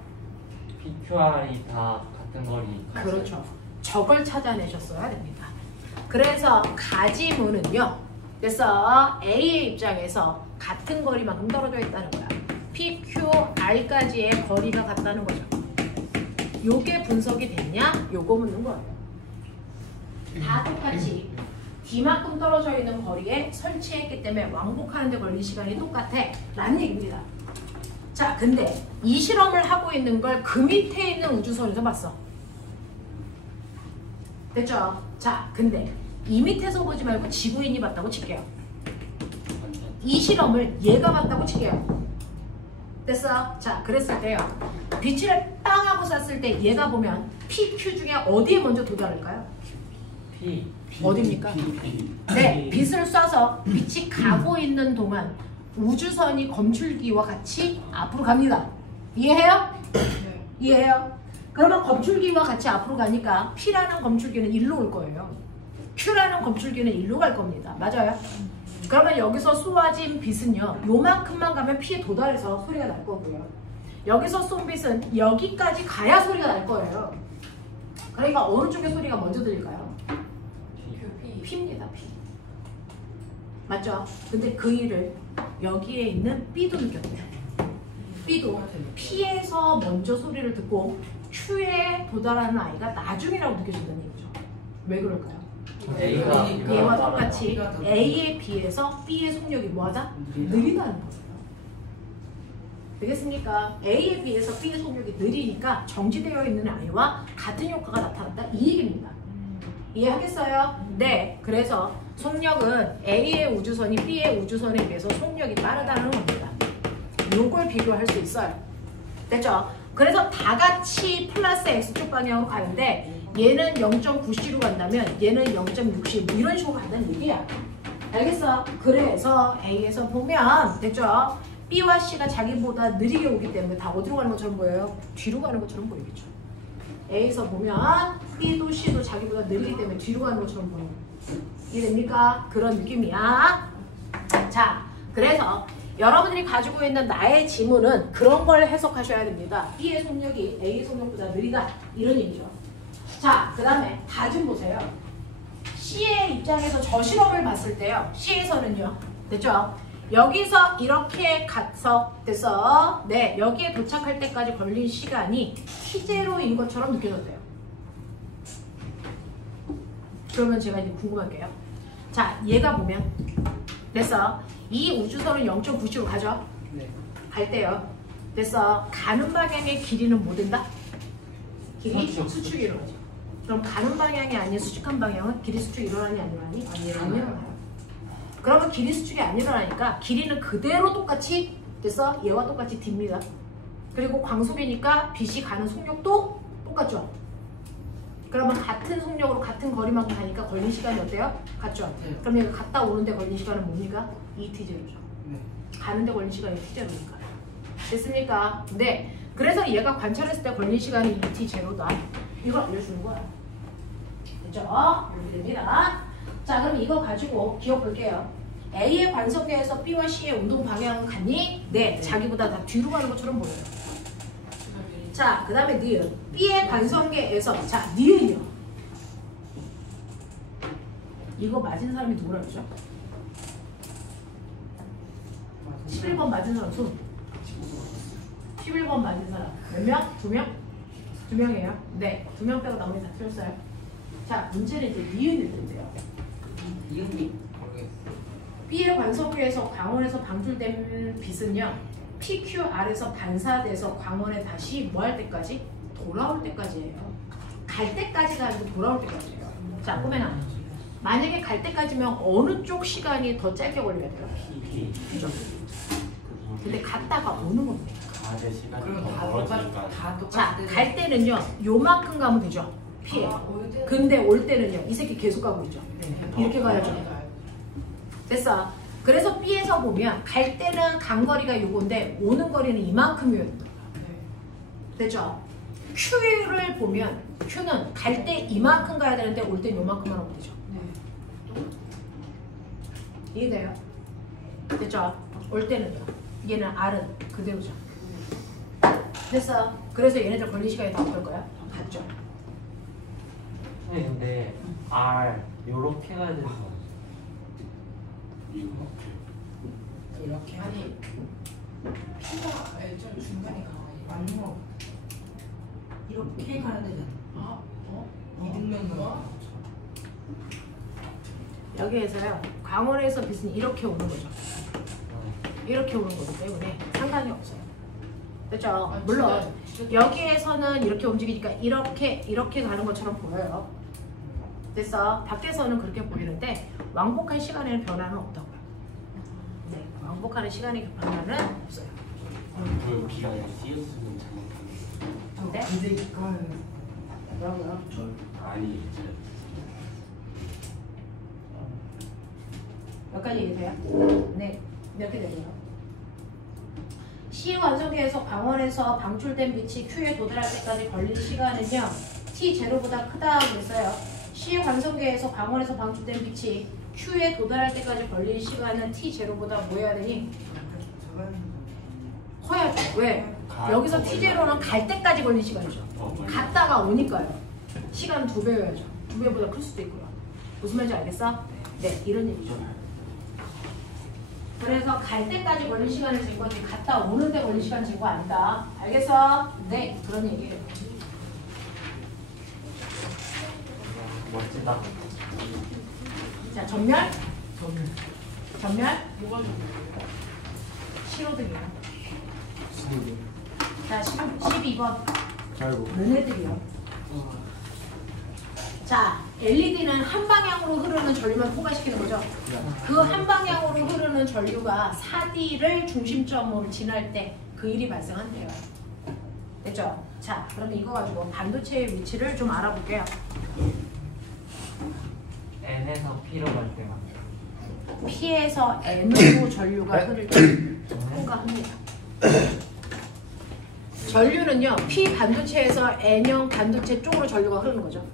PQR이 다 같은 거리. 그렇죠. 저걸 찾아내셨어야 됩니다. 그래서 가지문은요. 그래서 A의 입장에서 같은 거리만큼 떨어져 있다는 거야. PQR까지의 거리가 같다는 거죠. 요게 분석이 됐냐? 요거 묻는 거예요. 다 똑같이 D만큼 떨어져 있는 거리에 설치했기 때문에 왕복하는 데 걸린 시간이 똑같아 라는 얘기입니다. 자, 근데 이 실험을 하고 있는 걸 그 밑에 있는 우주선에서 봤어. 됐죠? 자, 근데 이 밑에서 보지 말고 지구인이 봤다고 칠게요. 이 실험을 얘가 봤다고 칠게요. 됐어? 자, 그랬을 때요. 빛을 빵 하고 쐈을 때 얘가 보면 PQ 중에 어디에 먼저 도달할까요? P. 어디입니까? 네, 빛을 쏴서 빛이 가고 있는 동안 우주선이 검출기와 같이 앞으로 갑니다. 이해해요? 네. 이해해요? 그러면 검출기와 같이 앞으로 가니까 P라는 검출기는 일로 올 거예요. Q라는 검출기는 일로 갈 겁니다. 맞아요? 그러면 여기서 쏘아진 빛은요. 요만큼만 가면 P에 도달해서 소리가 날 거고요. 여기서 쏜 빛은 여기까지 가야 소리가 날 거예요. 그러니까 어느 쪽에 소리가 먼저 들릴까요? P. P입니다. P. 맞죠? 근데 그 일을 여기에 있는 B도 느꼈대요. B도 P에서 먼저 소리를 듣고 Q에 도달하는 아이가 나중이라고 느껴진다는 얘기죠. 왜 그럴까요? A가 얘와 똑같이 A에 비해서 B의 속력이 뭐하다? 느리다는 거예요. 되겠습니까? A에 비해서 B의 속력이 느리니까 정지되어 있는 아이와 같은 효과가 나타났다 이 얘기입니다. 이해하겠어요? 네. 그래서 속력은 A의 우주선이 B의 우주선에 비해서 속력이 빠르다는 겁니다. 요걸 비교할 수 있어요. 됐죠? 그래서 다 같이 플러스 X축 방향으로 가는데 얘는 0.9C로 간다면 얘는 0.6C 뭐 이런 식으로 간다는 얘기야. 알겠어? 그래서 A에서 보면 됐죠? B와 C가 자기보다 느리게 오기 때문에 다 어디로 가는 것처럼 보여요? 뒤로 가는 것처럼 보이겠죠. A에서 보면 B도 C도 자기보다 느리기 때문에 뒤로 가는 것처럼 보여요. 이해됩니까? 그런 느낌이야. 자, 그래서 여러분들이 가지고 있는 나의 지문은 그런 걸 해석하셔야 됩니다. B의 속력이 A의 속력보다 느리다 이런 얘기죠. 자, 그 다음에 다 좀 보세요. C의 입장에서 저 실험을 봤을 때요. C에서는요. 됐죠? 여기서 이렇게 가서 돼서 네, 여기에 도착할 때까지 걸린 시간이 T0인 것처럼 느껴졌대요. 그러면 제가 이제 궁금한 게요. 자, 얘가 보면 됐어. 이 우주선은 0.9C로 가죠? 네. 갈 때요. 됐어. 가는 방향의 길이는 뭐 된다? 길이 수축. 수축이 일어나죠. 그럼 가는 방향이 아닌 수축한 방향은 길이 수축이 일어나니 안 일어나니? 안 일어나요. 그러면 길이 수축이 안 일어나니까 길이는 그대로 똑같이 됐어? 얘와 똑같이 딥니다. 그리고 광속이니까 빛이 가는 속력도 똑같죠? 그러면 같은 속력으로 같은 거리만큼 가니까 걸린 시간이 어때요? 같죠? 네. 그럼 얘가 갔다 오는데 걸린 시간은 뭡니까? 2T0죠. 네. 가는데 걸린 시간이 T0니까. 됐습니까? 네. 그래서 얘가 관찰했을 때 걸린 시간이 2T0다. 이걸 알려주는 거야. 됐죠? 이렇게 됩니다. 자, 그럼 이거 가지고 기억 볼게요. A의 관성계에서 B와 C의 운동 방향은 같니? 네. 자기보다 다 뒤로 가는 것처럼 보여요. 자, 그 다음에 니은. B의 관성계에서 자, 니은이요. 이거 맞은 사람이 누구라 그러죠? 11번 맞은 사람 손. 11번 맞은 사람 몇 명? 2명? 2명이에요? 네, 2명 빼고 나머지 다 틀렸어요. 자, 문제는 이제 니은일 텐데요. 이은이 모르겠어요. B의 관성계에서 광원에서 방출된 빛은요, PQR에서 반사돼서 광원에 다시 뭐 할 때까지? 돌아올 때까지예요. 갈 때까지가 아니고 돌아올 때까지예요. 자, 꼬매나. 만약에 갈 때까지면 어느 쪽 시간이 더 짧게 걸려야 돼요? P. 그죠? 근데 갔다가 오는 겁니다. 가는 시간이 그럼 더 다 멀어지니까. 똑같 다 자, 똑같은. 갈 때는요, 요만큼 가면 되죠. 피해. 근데 올 때는요, 이 새끼 계속 가고 있죠. 이렇게 가야죠. 됐어. 그래서 B에서 보면 갈 때는 간 거리가 요건데 오는 거리는 이만큼이에요. 됐죠? Q를 보면 Q는 갈 때 이만큼 가야 되는데 올 때 요만큼만 오면 되죠. 이해돼요? 됐죠? 올 때는요. 얘는 R은 그대로죠. 됐어. 그래서 얘네들 걸린 시간이 더 어떨 거야? 같죠? 네, 근데 R 요렇게 가야 되는 거 같아요. 이렇게 아니 P가 L점 중간에 가. 맞는 거. 이렇게 가야 되잖아. 아, 이등변 가. 여기에서요. 광원에서 빛은 이렇게 오는 거죠. 이렇게 오는 거기 때문에 상관이 없어요. 됐죠? 아, 물론 진짜 여기에서는 이렇게 움직이니까 이렇게 가는 것처럼 보여요. 됐어? 밖에서는 그렇게 보이는데 왕복할 시간에는 변화는 없다고요. 네, 왕복하는 시간에 변화는 없어요. 그 B가 아니라 C였으면 잘못한 네? 근데 이거는 뭐라고요? 아니 몇 가지 얘기해요? 네, 몇 개 되고요. C 완성계에서 광원에서 방출된 빛이 Q에 도달할 때까지 걸린 시간은요. T0보다 크다 그랬어요. C 완성계에서 광원에서 방출된 빛이 Q에 도달할 때까지 걸린 시간은 T0보다 뭐 해야 되니? 커야죠. 왜? 여기서 T0는 갈 때까지 걸린 시간이죠. 갔다가 오니까요. 시간 2배여야죠. 2배보다 클 수도 있고요. 무슨 말인지 알겠어? 네, 이런 얘기죠. 그래서 갈 때까지 걸린 시간을 잰 거지 갔다 오는데 걸린 시간을 잰 거 아니다. 알겠어? 네, 그런 얘기예요. 멋지다. 자, 전멸? 전멸? 뭐가 좀 실호등이요. 자, 12번. 아이고 너네들이요. 자, LED는 한 방향으로 흐르는 전류만 통과시키는 거죠. 그 한 방향으로 흐르는 전류가 4D를 중심점으로 지날 때 그 일이 발생한대요. 됐죠? 자, 그러면 이거 가지고 반도체의 위치를 좀 알아볼게요. N에서 P로 갈 때만. P에서 N으로 전류가 흐를 때 통과합니다. 전류는요, P 반도체에서 N형 반도체 쪽으로 전류가 흐르는 거죠.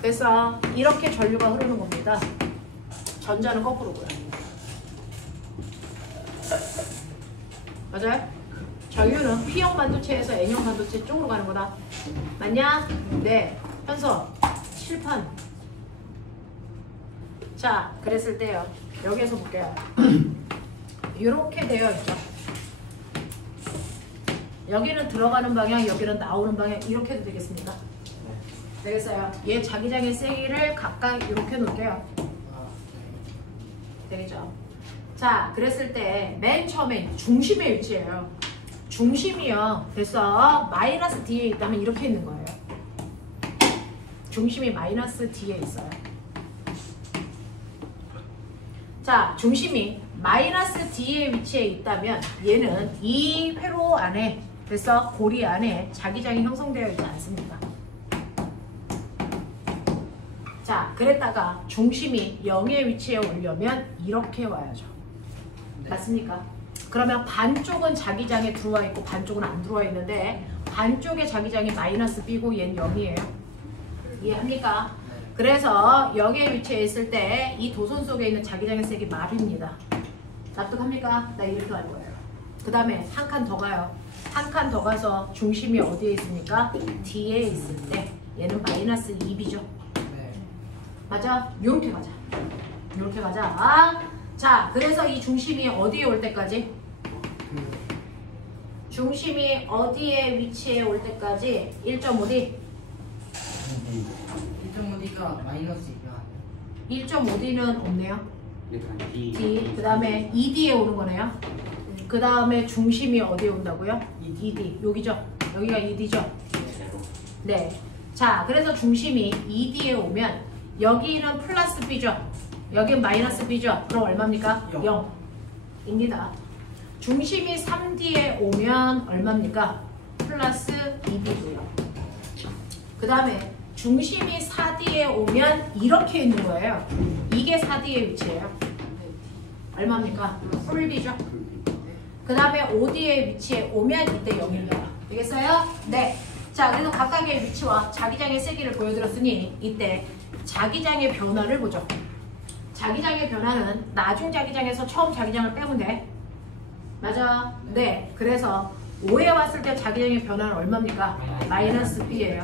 그래서 이렇게 전류가 흐르는 겁니다. 전자는 거꾸로고요. 맞아요? 전류는 P형 반도체에서 N형 반도체 쪽으로 가는 거다. 맞냐? 네. 현서, 칠판. 자, 그랬을 때요. 여기에서 볼게요. 이렇게 되어 있죠. 여기는 들어가는 방향, 여기는 나오는 방향 이렇게 해도 되겠습니까? 되겠어요. 얘 자기장의 세기를 각각 이렇게 놓을게요. 되겠죠? 자, 그랬을 때 맨 처음에 중심의 위치예요. 중심이요. 됐어. 마이너스 D에 있다면 이렇게 있는 거예요. 중심이 마이너스 D에 있어요. 자, 중심이 마이너스 D에 위치해 있다면 얘는 이 회로 안에 됐어? 고리 안에 자기장이 형성되어 있지 않습니다. 자, 그랬다가 중심이 0의 위치에 오려면 이렇게 와야죠. 맞습니까? 그러면 반쪽은 자기장에 들어와 있고 반쪽은 안 들어와 있는데 반쪽의 자기장이 마이너스 B고 얘는 0이에요. 이해합니까? 그래서 0의 위치에 있을 때 이 도선 속에 있는 자기장의 색이 말입니다. 납득합니까? 나 이렇게 할 거예요. 그 다음에 한 칸 더 가요. 한 칸 더 가서 중심이 어디에 있습니까? D에 있을 때 얘는 마이너스 2B죠. 맞아? 요렇게 가자. 요렇게 가자. 자, 그래서 이 중심이 어디에 올 때까지? 중심이 어디에 위치해 올 때까지 1.5D? 1.5D가 마이너스 2가 1.5D는 없네요. 일단 D D. 그 다음에 2D에 오는 거네요. 그 다음에 중심이 어디에 온다고요? 2D. 여기죠? 여기가 2D죠? 네. 자, 그래서 중심이 2D에 오면 여기는 플러스 B죠? 여기는 마이너스 B죠? 그럼 얼마입니까? 0입니다. 중심이 3D에 오면 얼마입니까? 플러스 2B고요. 그 다음에 중심이 4D에 오면 이렇게 있는 거예요. 이게 4D의 위치예요. 얼마입니까? 풀B죠? 그 다음에 5D의 위치에 오면 이때 0입니다. 되겠어요? 네. 자, 그래서 각각의 위치와 자기장의 세기를 보여드렸으니 이때 자기장의 변화를 보죠. 자기장의 변화는 나중 자기장에서 처음 자기장을 빼면 돼. 맞아? 네. 그래서 5에 왔을 때 자기장의 변화는 얼마입니까? 마이너스 B예요.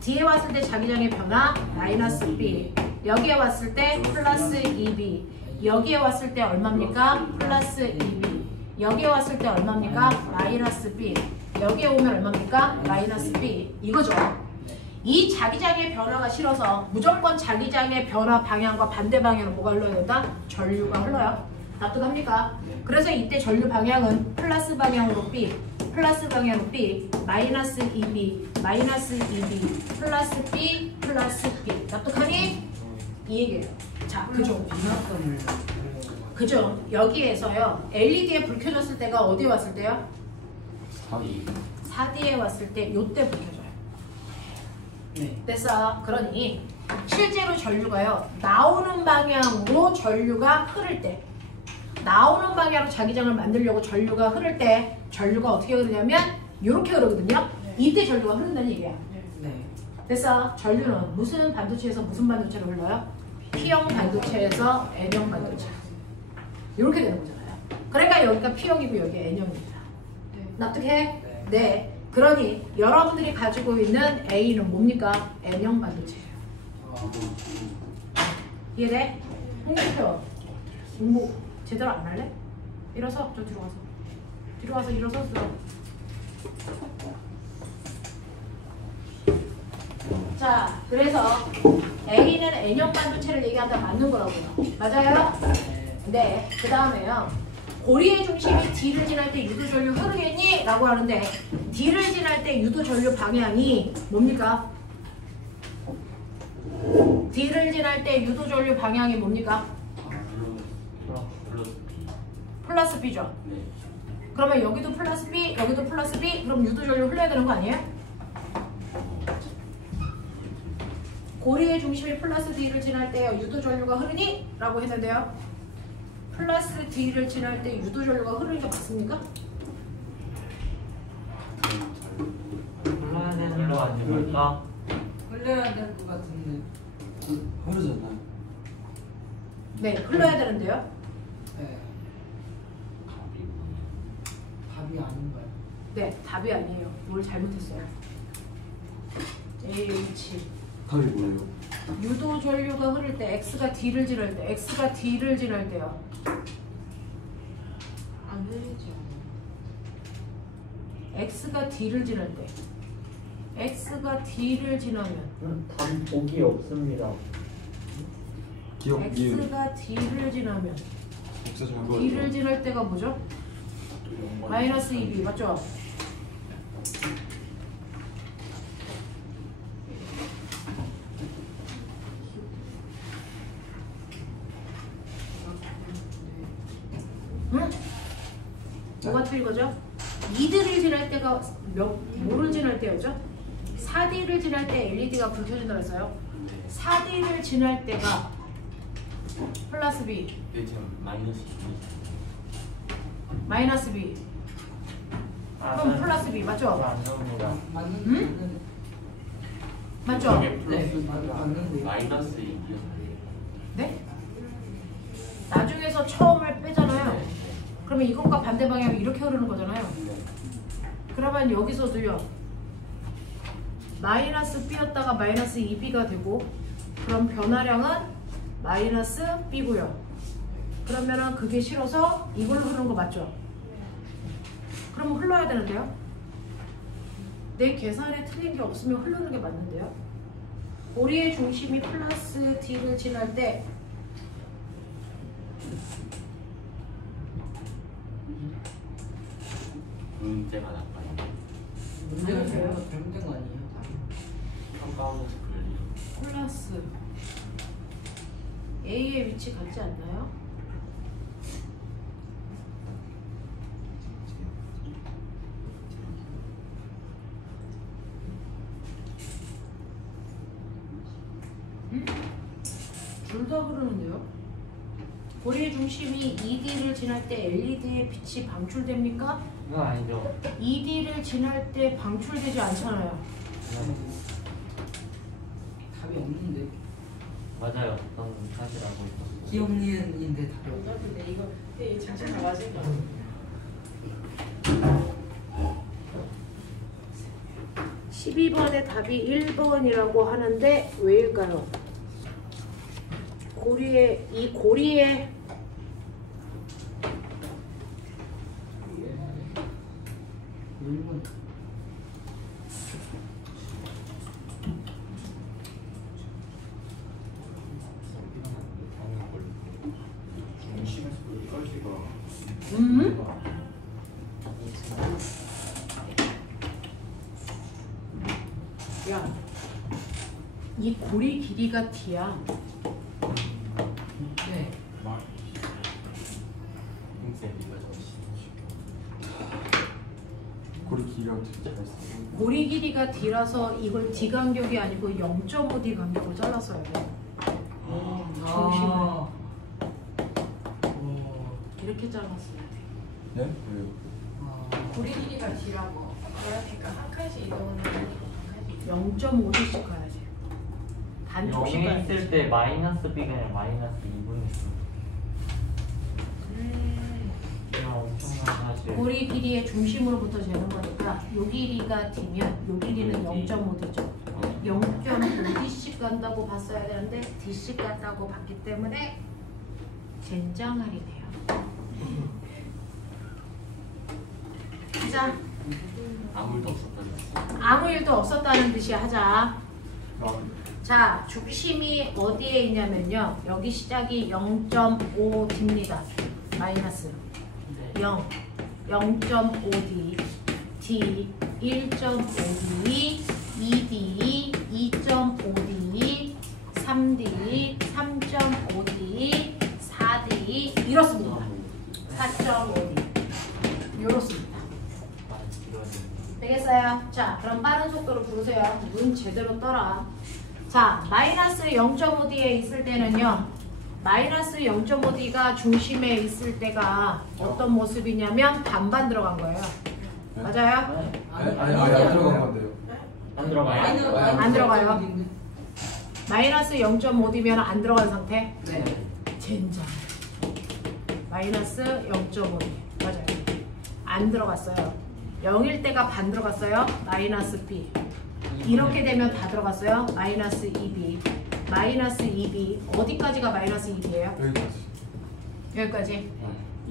D에 왔을 때 자기장의 변화 마이너스 B. 여기에 왔을 때 플러스 2B. 여기에 왔을 때 얼마입니까? 플러스 2B. 여기에 왔을 때 얼마입니까? 마이너스 B. 여기에 오면 얼마입니까? 마이너스 B. 이거죠. 이 자기장의 변화가 싫어서 무조건 자기장의 변화 방향과 반대 방향으로 뭐가 흘러야 된다? 전류가 흘러요. 납득합니까? 그래서 이때 전류 방향은 플러스 방향으로 B, 플러스 방향으로 B, 마이너스 2B, 마이너스 2B, 플러스 B, 플러스 B. 납득하니? 이 얘기예요. 자, 그죠? 비나점을 그죠? 여기에서요. LED에 불 켜졌을 때가 어디에 왔을 때요? 4D에 왔을 때 요때 불 켜져요. 네. 됐어. 그러니 실제로 전류가요. 나오는 방향으로 전류가 흐를 때 나오는 방향으로 자기장을 만들려고 전류가 흐를 때 전류가 어떻게 흐르냐면 이렇게 흐르거든요. 이때 전류가 흐른다는 얘기야. 네. 됐어. 전류는 무슨 반도체에서 무슨 반도체로 흘러요? P형 반도체에서 N형 반도체. 이렇게 되는 거잖아요. 그러니까 여기가 P형이고 여기가 N형입니다. 납득해? 네. 그러니 여러분들이 가지고 있는 A는 뭡니까? N형 반도체예요. 이해돼? 홍준표 공부 제대로 안 할래? 일어서. 저 뒤로 가서. 뒤로 가서 일어서 들어. 자, 그래서 A는 N형 반도체를 얘기한다 맞는 거라고요. 맞아요? 네. 그 다음에요. 고리의 중심이 D를 지날 때 유도 전류 흐르겠니? 라고 하는데 D를 지날 때 유도 전류 방향이 뭡니까? D를 지날 때 유도 전류 방향이 뭡니까? 플러스 B죠. 그러면 여기도 플러스 B, 여기도 플러스 B, 그럼 유도 전류 흘러야 되는 거 아니에요? 고리의 중심이 플러스 D를 지날 때 유도 전류가 흐르니? 라고 했는데요. 플러스 D를 지날 때 유도 전류가 흐르는 게 맞습니까? 흘러야 되는 거 아닙니까? 흘려야 될 것 같은데. 흐르잖아요. 네, 흘러야 되는데요. 네. 답이 아닌가요? 네, 답이 아니에요. 뭘 잘못했어요. H 답이 뭐예요? 유도 전류가 흐를 때 X가 D를 지날 때 X가 D를 지날 때요. 안 흘리죠. X가 D를 지날 때 X가 D를 지나면 답 보기 없습니다. 기억 이해. X가 D를 지나면 복사 잘 D를 지날 때가 뭐죠? 마이너스 2B 맞죠? 응? 뭐가 틀린 거죠? 2D를 지날 때가 뭐를 지날 때였죠? 4D를 지날 때 LED가 불 켜진다고 했어요. 4D를 지날 때가 플러스 B 네, 지금 마이너스 2. 마이너스 B 그럼 플러스 B 맞죠? 안 나옵니다. 맞는. 응? 맞죠? 네. 맞는데. 마이너스 2요. 네? 나중에서 처음을 빼잖아요. 그러면 이것과 반대 방향이 이렇게 흐르는 거잖아요. 그러면 여기서도요. 마이너스 B였다가 마이너스 2B가 되고 그럼 변화량은 마이너스 B고요. 그러면은 그게 싫어서 이걸로 흐르는 거 맞죠? 그러면 흘러야 되는데요. 내 계산에 틀린 게 없으면 흐르는 게 맞는데요. 고리의 중심이 플러스 D를 지날 때 문제가 나빠요. 문제가 아니요. 잘못된 거 아니에요? 평가하면서 그럴 일. 플러스 A의 위치 같지 않나요? 둘 다 흐르는데요? 고리의 중심이 ED를 지날 때 LED의 빛이 방출됩니까? 그건 아니죠. ED를 지날 때 방출되지 않잖아요. 답이 없는데. 맞아요. 저는 사실 알고 있었어요. 기억니은인데 답이 없어. 근데 이거 진짜 다 맞을 거 같아. 12번의 답이 1번이라고 하는데 왜일까요? 이 고리의 일본. 야, 이 고리 길이가 D야. 네. 고리 길이가 어떻게 있어? 고리 길이가 D라서 이걸 D 간격이 아니고 0.5D 간격을 잘랐어야 돼. 아. 이렇게 잘랐어야 돼. 네? 왜요? 고리 길이가 D라고. 그러니까 한 칸씩 이동하는 한 칸씩. 0.5D씩 가야 돼. 반쪽씩 0에 가야 있을 돼. 때 마이너스 B가 아니라 마이너스 2분이 있어요. 그냥 엄청난 사실. 고리 길이의 중심으로부터 재는 거니까 요 길이가 D면 요 길이는 0.5D죠. 0.5D씩 간다고 봤어야 되는데 D씩 간다고 봤기 때문에 젠장할이네요. 하자. 아무 일도 없었다. 아무 일도 없었다는 듯이 하자. 자, 중심이 어디에 있냐면요. 여기 시작이 0.5D입니다. 마이너스 0, 0.5D, D 1.5D, 2D 2.5D, 3D 3.5D, 4D 이렇습니다. 4.5D 이렇습니다. 되겠어요? 자, 그럼 빠른 속도로 부르세요. 문 제대로 떠라. 자, 마이너스 0.5D에 있을 때는요. 마이너스 0.5D가 중심에 있을 때가 어떤 모습이냐면 반반 들어간 거예요. 네? 맞아요? 아니 안 들어간 건데요. 안 들어가요? 안 들어가요. 마이너스 0.5D면 안 들어간 상태? 네. 젠장. 마이너스 0.5D. 맞아요. 안 들어갔어요. 0일 때가 반 들어갔어요. 마이너스 B. 이렇게 되면 다 들어갔어요. 마이너스 2B. 마이너스 2B. 어디까지가 마이너스 2B예요? 여기까지. 여기까지.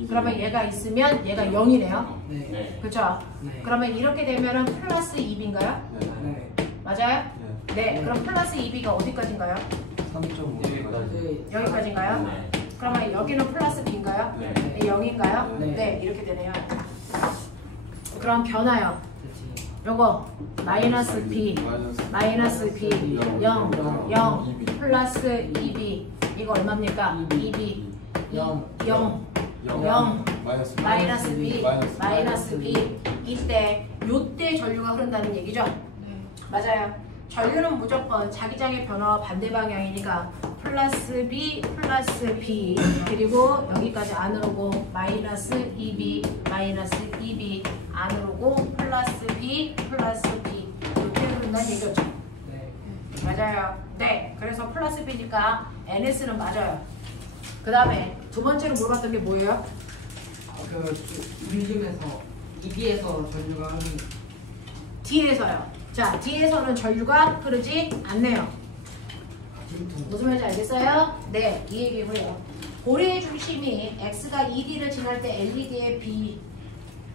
그러면 얘가 있으면 얘가 0이네요. 네. 그렇죠? 네. 그러면 이렇게 되면은 플러스 2B인가요? 네. 네. 맞아요? 네. 네. 그럼 플러스 2B가 어디까지인가요? 3.5까지. 네. 여기까지인가요? 네. 그러면 여기는 플러스 B인가요? 네. 네, 0인가요? 네. 네, 이렇게 되네요. 그럼 변화요. 그렇지. 요거 마이너스 B, 마이너스 B, 0, 0, 플러스 2B. 이거 얼마입니까? 2B, 0, 0, 0, 마이너스 B, 마이너스 B. 이때, 요때 전류가 흐른다는 얘기죠? 맞아요. 전류는 무조건 자기장의 변화와 반대 방향이니까 플러스 B, 플러스 B 그리고 여기까지 안으로 오고 마이너스 2B, 마이너스 2B 안으로 오고 플러스 B, 플러스 B 이렇게 흐른다는 얘기죠. 네. 맞아요. 네. 그래서 플러스 B니까 NS는 맞아요. 그 다음에 두 번째로 물어봤던 게 뭐예요? 그 중심에서 EB에서 전류가 흐르는. D에서요. 자, D에서는 전류가 흐르지 않네요. 무슨 말인지 알겠어요? 네, 이 얘기고요. 고리의 중심이 X가 ED를 지날 때 LED의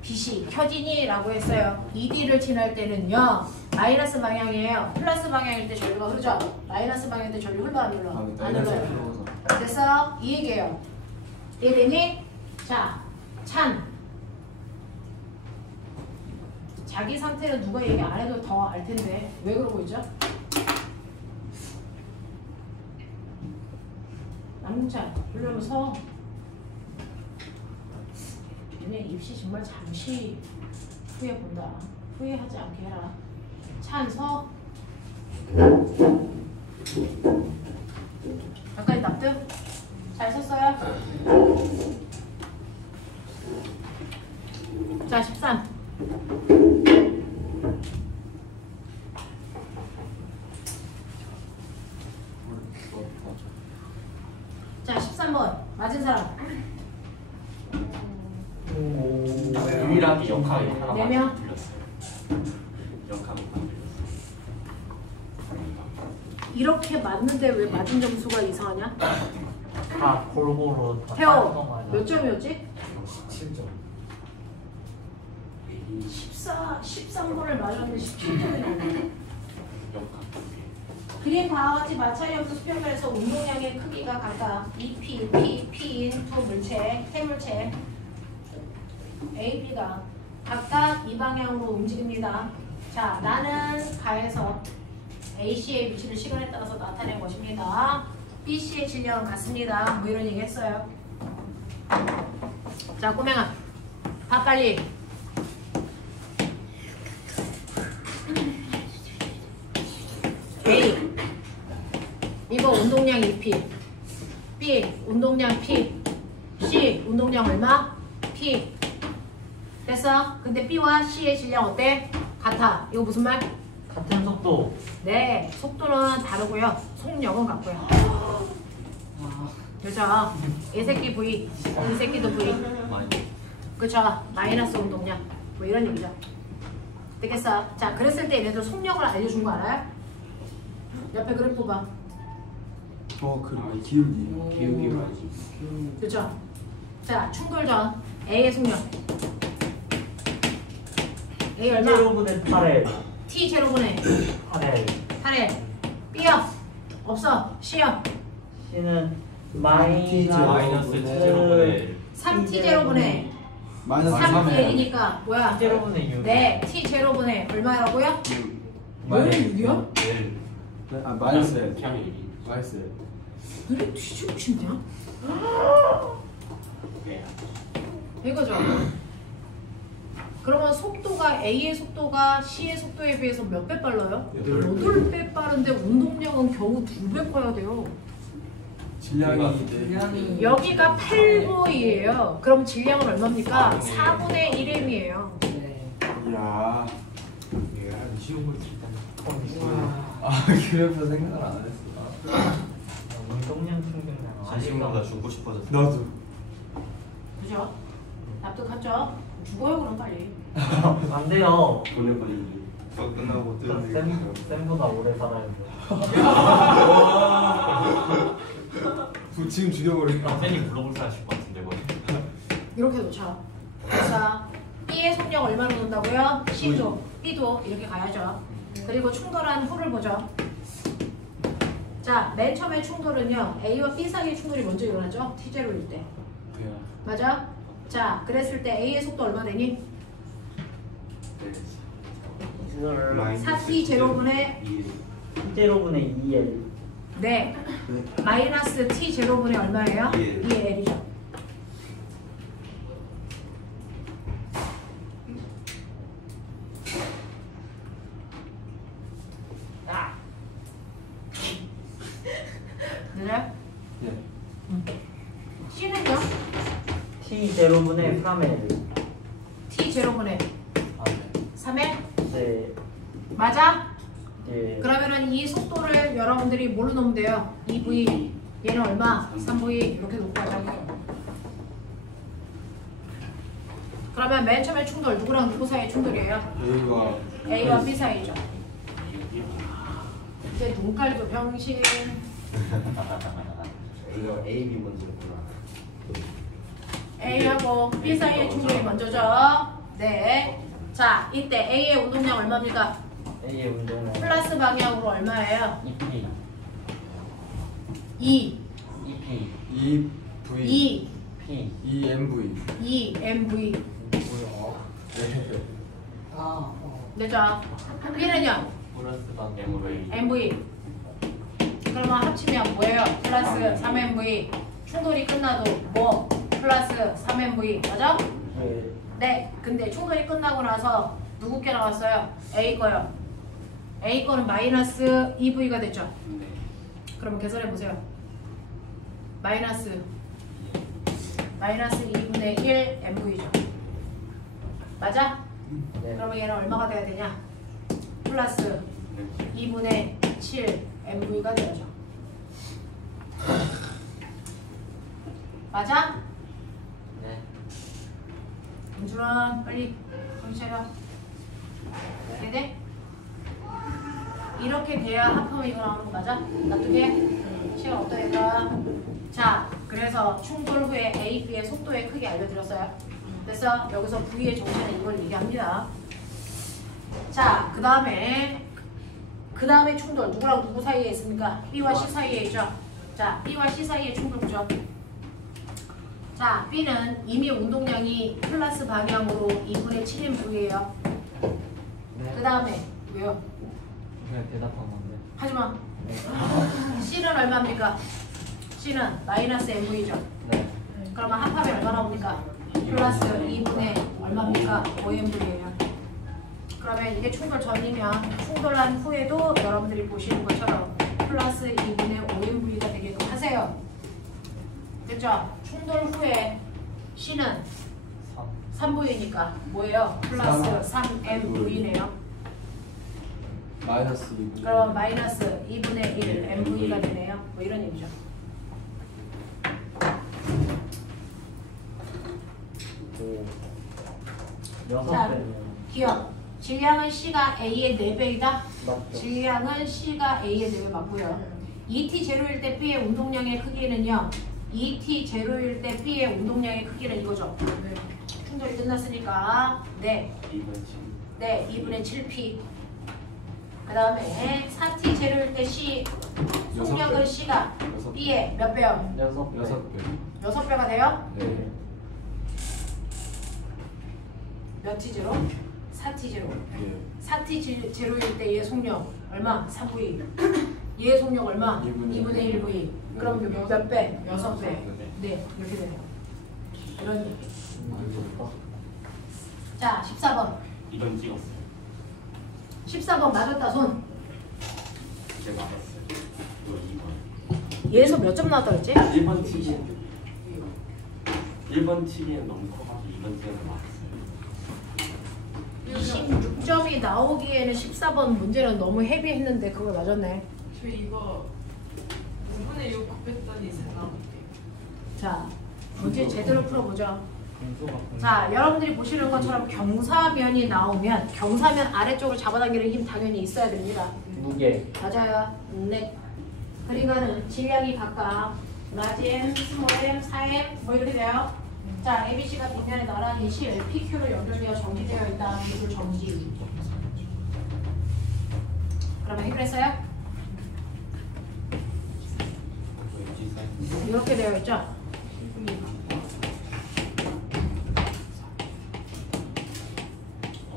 빛이 켜지니? 라고 했어요. ED를 지날 때는요. 마이너스 방향이에요. 플러스 방향일 때 전류가 흐르죠? 마이너스 방향일 때 전류 흘러 안 흘러? 안 흘러요. 됐어? 이 얘기예요. 이해되니? 자, 찬. 자기 상태를 누가 얘기 안 해도 더 알 텐데 왜 그러고 있죠? 남궁찬 그러면 서. 얘네 입시 정말 잠시 후에 본다. 후회하지 않게 해라. 찬 서. 가까이 납득? 잘 썼어요? 13번 맞은 사람 유일하게 역학이 하나만 네 명. 틀렸어요. 역학만 틀렸어요. 이렇게 맞는데 왜 맞은 점수가 이상하냐? 다 골고루 다 태호 몇 점이었지? 7점. 13번을 맞았는데 17점이 나오네. 역학. 그린 바와 같이 마찰이 없는 수평면에서 운동량의 크기가 각각 EP, P, P인 두 물체, 세물체 A, B가 각각 이 방향으로 움직입니다. 자, 나는 가에서 AC의 위치를 시간에 따라서 나타낸 것입니다. BC의 질량은 같습니다. 뭐 이런 얘기 했어요. 자, 꼬맹아 밥 빨리. A 이거 운동량 2P B 운동량 P C 운동량 얼마? P 됐어? 근데 B와 C의 질량 어때? 같아. 이거 무슨 말? 같은 속도. 네 속도는 다르고요 속력은 같고요 그죠? 이 새끼 V 이 새끼도 V 그쵸? 마이너스 운동량 뭐 이런 얘기죠. 되겠어? 자 그랬을 때 얘네들 속력을 알려준 거 알아요? 옆에 그래프 봐. 그래. 기울기. 기울기로 알지. 그쵸? 자 충돌전 A의 속력 A 얼마? 0분의 8에 T 제로분의 8에 8에 B요? 없어 C요? C는 마이너스 T0분의 3T 제로분의 마이너스 3L이니까 뭐야? 0분의 6. 네 T 제로분의 얼마라고요? 왜 6이야? 마이너스 L. 그냥 얘기. 마이너스 L. 왜 뒤지고 싶냐? 네. 이거죠. 그러면 속도가 A의 속도가 C의 속도에 비해서 몇 배 빨라요? 8배 빠른데 운동량은 겨우 2배 커야 돼요. 질량이 여기가 8보이에요. 그럼 질량은 얼마입니까? 4분의 1m이에요. 네. 이야. 시험을 칠때 그래서 생각을 안 했어. 운동량 충격량. 자신보다 죽고 싶어졌어. 나도. 그죠? 납득하죠? 죽어요 그럼 빨리. 안 돼요. 보내버리기. 수업 끝나고 뜨는 쌤보다 오래 살아야 돼. 지금 죽여버릴까? 선생님 물어볼 사람 있을 것 같은데 뭐. 이렇게 놓자. 자, B의 속력 얼마로 놓는다고요? C도, B도 이렇게 가야죠. 그리고 충돌한 후를 보죠. 자, 맨 처음에 충돌은요. A와 B 사이의 충돌이 먼저 일어나죠. T0일 때. 맞아? 자, 그랬을 때 A의 속도 얼마 되니? 4T 제로분의 T0분의 2L. 네. 마이너스 T 제로분의 얼마예요? 2L이죠. 그래? 네. C는요? T0분의 3L. T 제로분의 아, 네. 3L? 네. 맞아? 예. 그러면은 이 속도를 여러분들이 뭘로 놓으면 돼요? 2V 얘는 얼마? 3V 이렇게 놓고 하자고요. 그러면 맨 처음에 충돌 누구랑 누구 사이의 충돌이에요? A와 B 사이죠. 이제 눈깔도 병신. 이거 A, B 먼저구나. A하고 B 사이의 충돌이 먼저죠. 네. 자, 이때 A의 운동량 얼마입니까? A의 운동은 플러스 방향으로 얼마예요? EP. 2, EP. 2V. 2, P. 2MV. 2, MV. 되죠? B는요? 플러스 방향으로 MV. 그러면 합치면 뭐예요? 플러스 3MV. 충돌이 끝나도 뭐? 플러스 3MV. 맞아? 예. 네. 근데 충돌이 끝나고 나서 누구 게 나왔어요? A 거요. A 거는 마이너스 2V가 됐죠? 그러면 계산해 보세요. 마이너스 2분의 1 MV죠. 맞아? 네. 그러면 얘는 얼마가 돼야 되냐? 플러스 2분의 7 MV가 되죠. 맞아? 네. 은준아 빨리 정신 차려. 돼? 이렇게 돼야 합하면 이거 나오는 거 맞아? 놔두게? 시간 없다 얘가. 자, 그래서 충돌 후에 A, B의 속도의 크기 알려드렸어요. 됐어? 여기서 V의 정체는 이걸 얘기합니다. 자, 그 다음에 충돌 누구랑 누구 사이에 있습니까? B와 C 사이에 있죠. 자, B와 C 사이에 충돌 보죠. 자, B는 이미 운동량이 플러스 방향으로 2분의 7인 V예요. 네. 그 다음에 왜요? 그냥 대답한 건데. 하지마. 네. C는 얼마입니까? C는 마이너스 MV죠. 네. 그러면 합하면 얼마 나옵니까? 플러스 2분의 얼마입니까? 5MV예요. 그러면 이게 충돌 전이면 충돌한 후에도 여러분들이 보시는 것처럼 플러스 2분의 5MV가 되게끔 하세요. 됐죠? 충돌 후에 C는 3V니까 뭐예요? 플러스 3MV네요. 마이너스 2분. 그럼 마이너스 2분의 1 MV가 되네요. 뭐 이런 얘기죠. 여섯 자, 배는 기억. 질량은 C가 A의 4배이다. 맞죠? 질량은 C가 A의 4배 맞고요. ET 제로일 때 B의 운동량의 크기는요. ET 제로일 때 B의 운동량의 크기는 이거죠. 충돌이 끝났으니까 네. 2분의 7P. 그 다음에 4T 제로일 때 C 속력은 C가 B의 몇 배요? 6배. 6배가 돼요? 네. 몇 T 제로? 4T 제로. 예. 4T 제로일 때 얘 속력 얼마? 3V. 얘 속력 얼마? 2분의 1V. 그럼 여기 몇 배? 6배. 네, 이렇게 되네요. 이런 얘기. 자, 14번. 이건 찍었어요. 14번 맞았다, 손. 제가 알았어요. 이거 2번. 얘에서 몇 점 나왔다 그랬지? 1번 TV엔 1번 TV엔 너무 커가지고 2번 TV엔 나왔어요. 26점이 나오기에는 14번 문제는 너무 헤비했는데 그걸 맞았네. 저 이거 5분의 6 곱했더니 잘 나올게요. 자, 문제 제대로 풀어보죠. 공수가 자, 여러분들이 보시는 것처럼 경사면이 나오면 경사면 아래쪽으로 잡아당기는 힘 당연히 있어야 됩니다. 무게. 맞아요. 네. 그러니까는 질량이 각각 라지 M, 스몰 M, 4M 뭐 이렇게 돼요. 자, ABC가 빗면에 나란히 실 PQ로 연결되어 정지되어 있다. 기술 정지. 그러면 해결했어요? 이렇게 되어 있죠?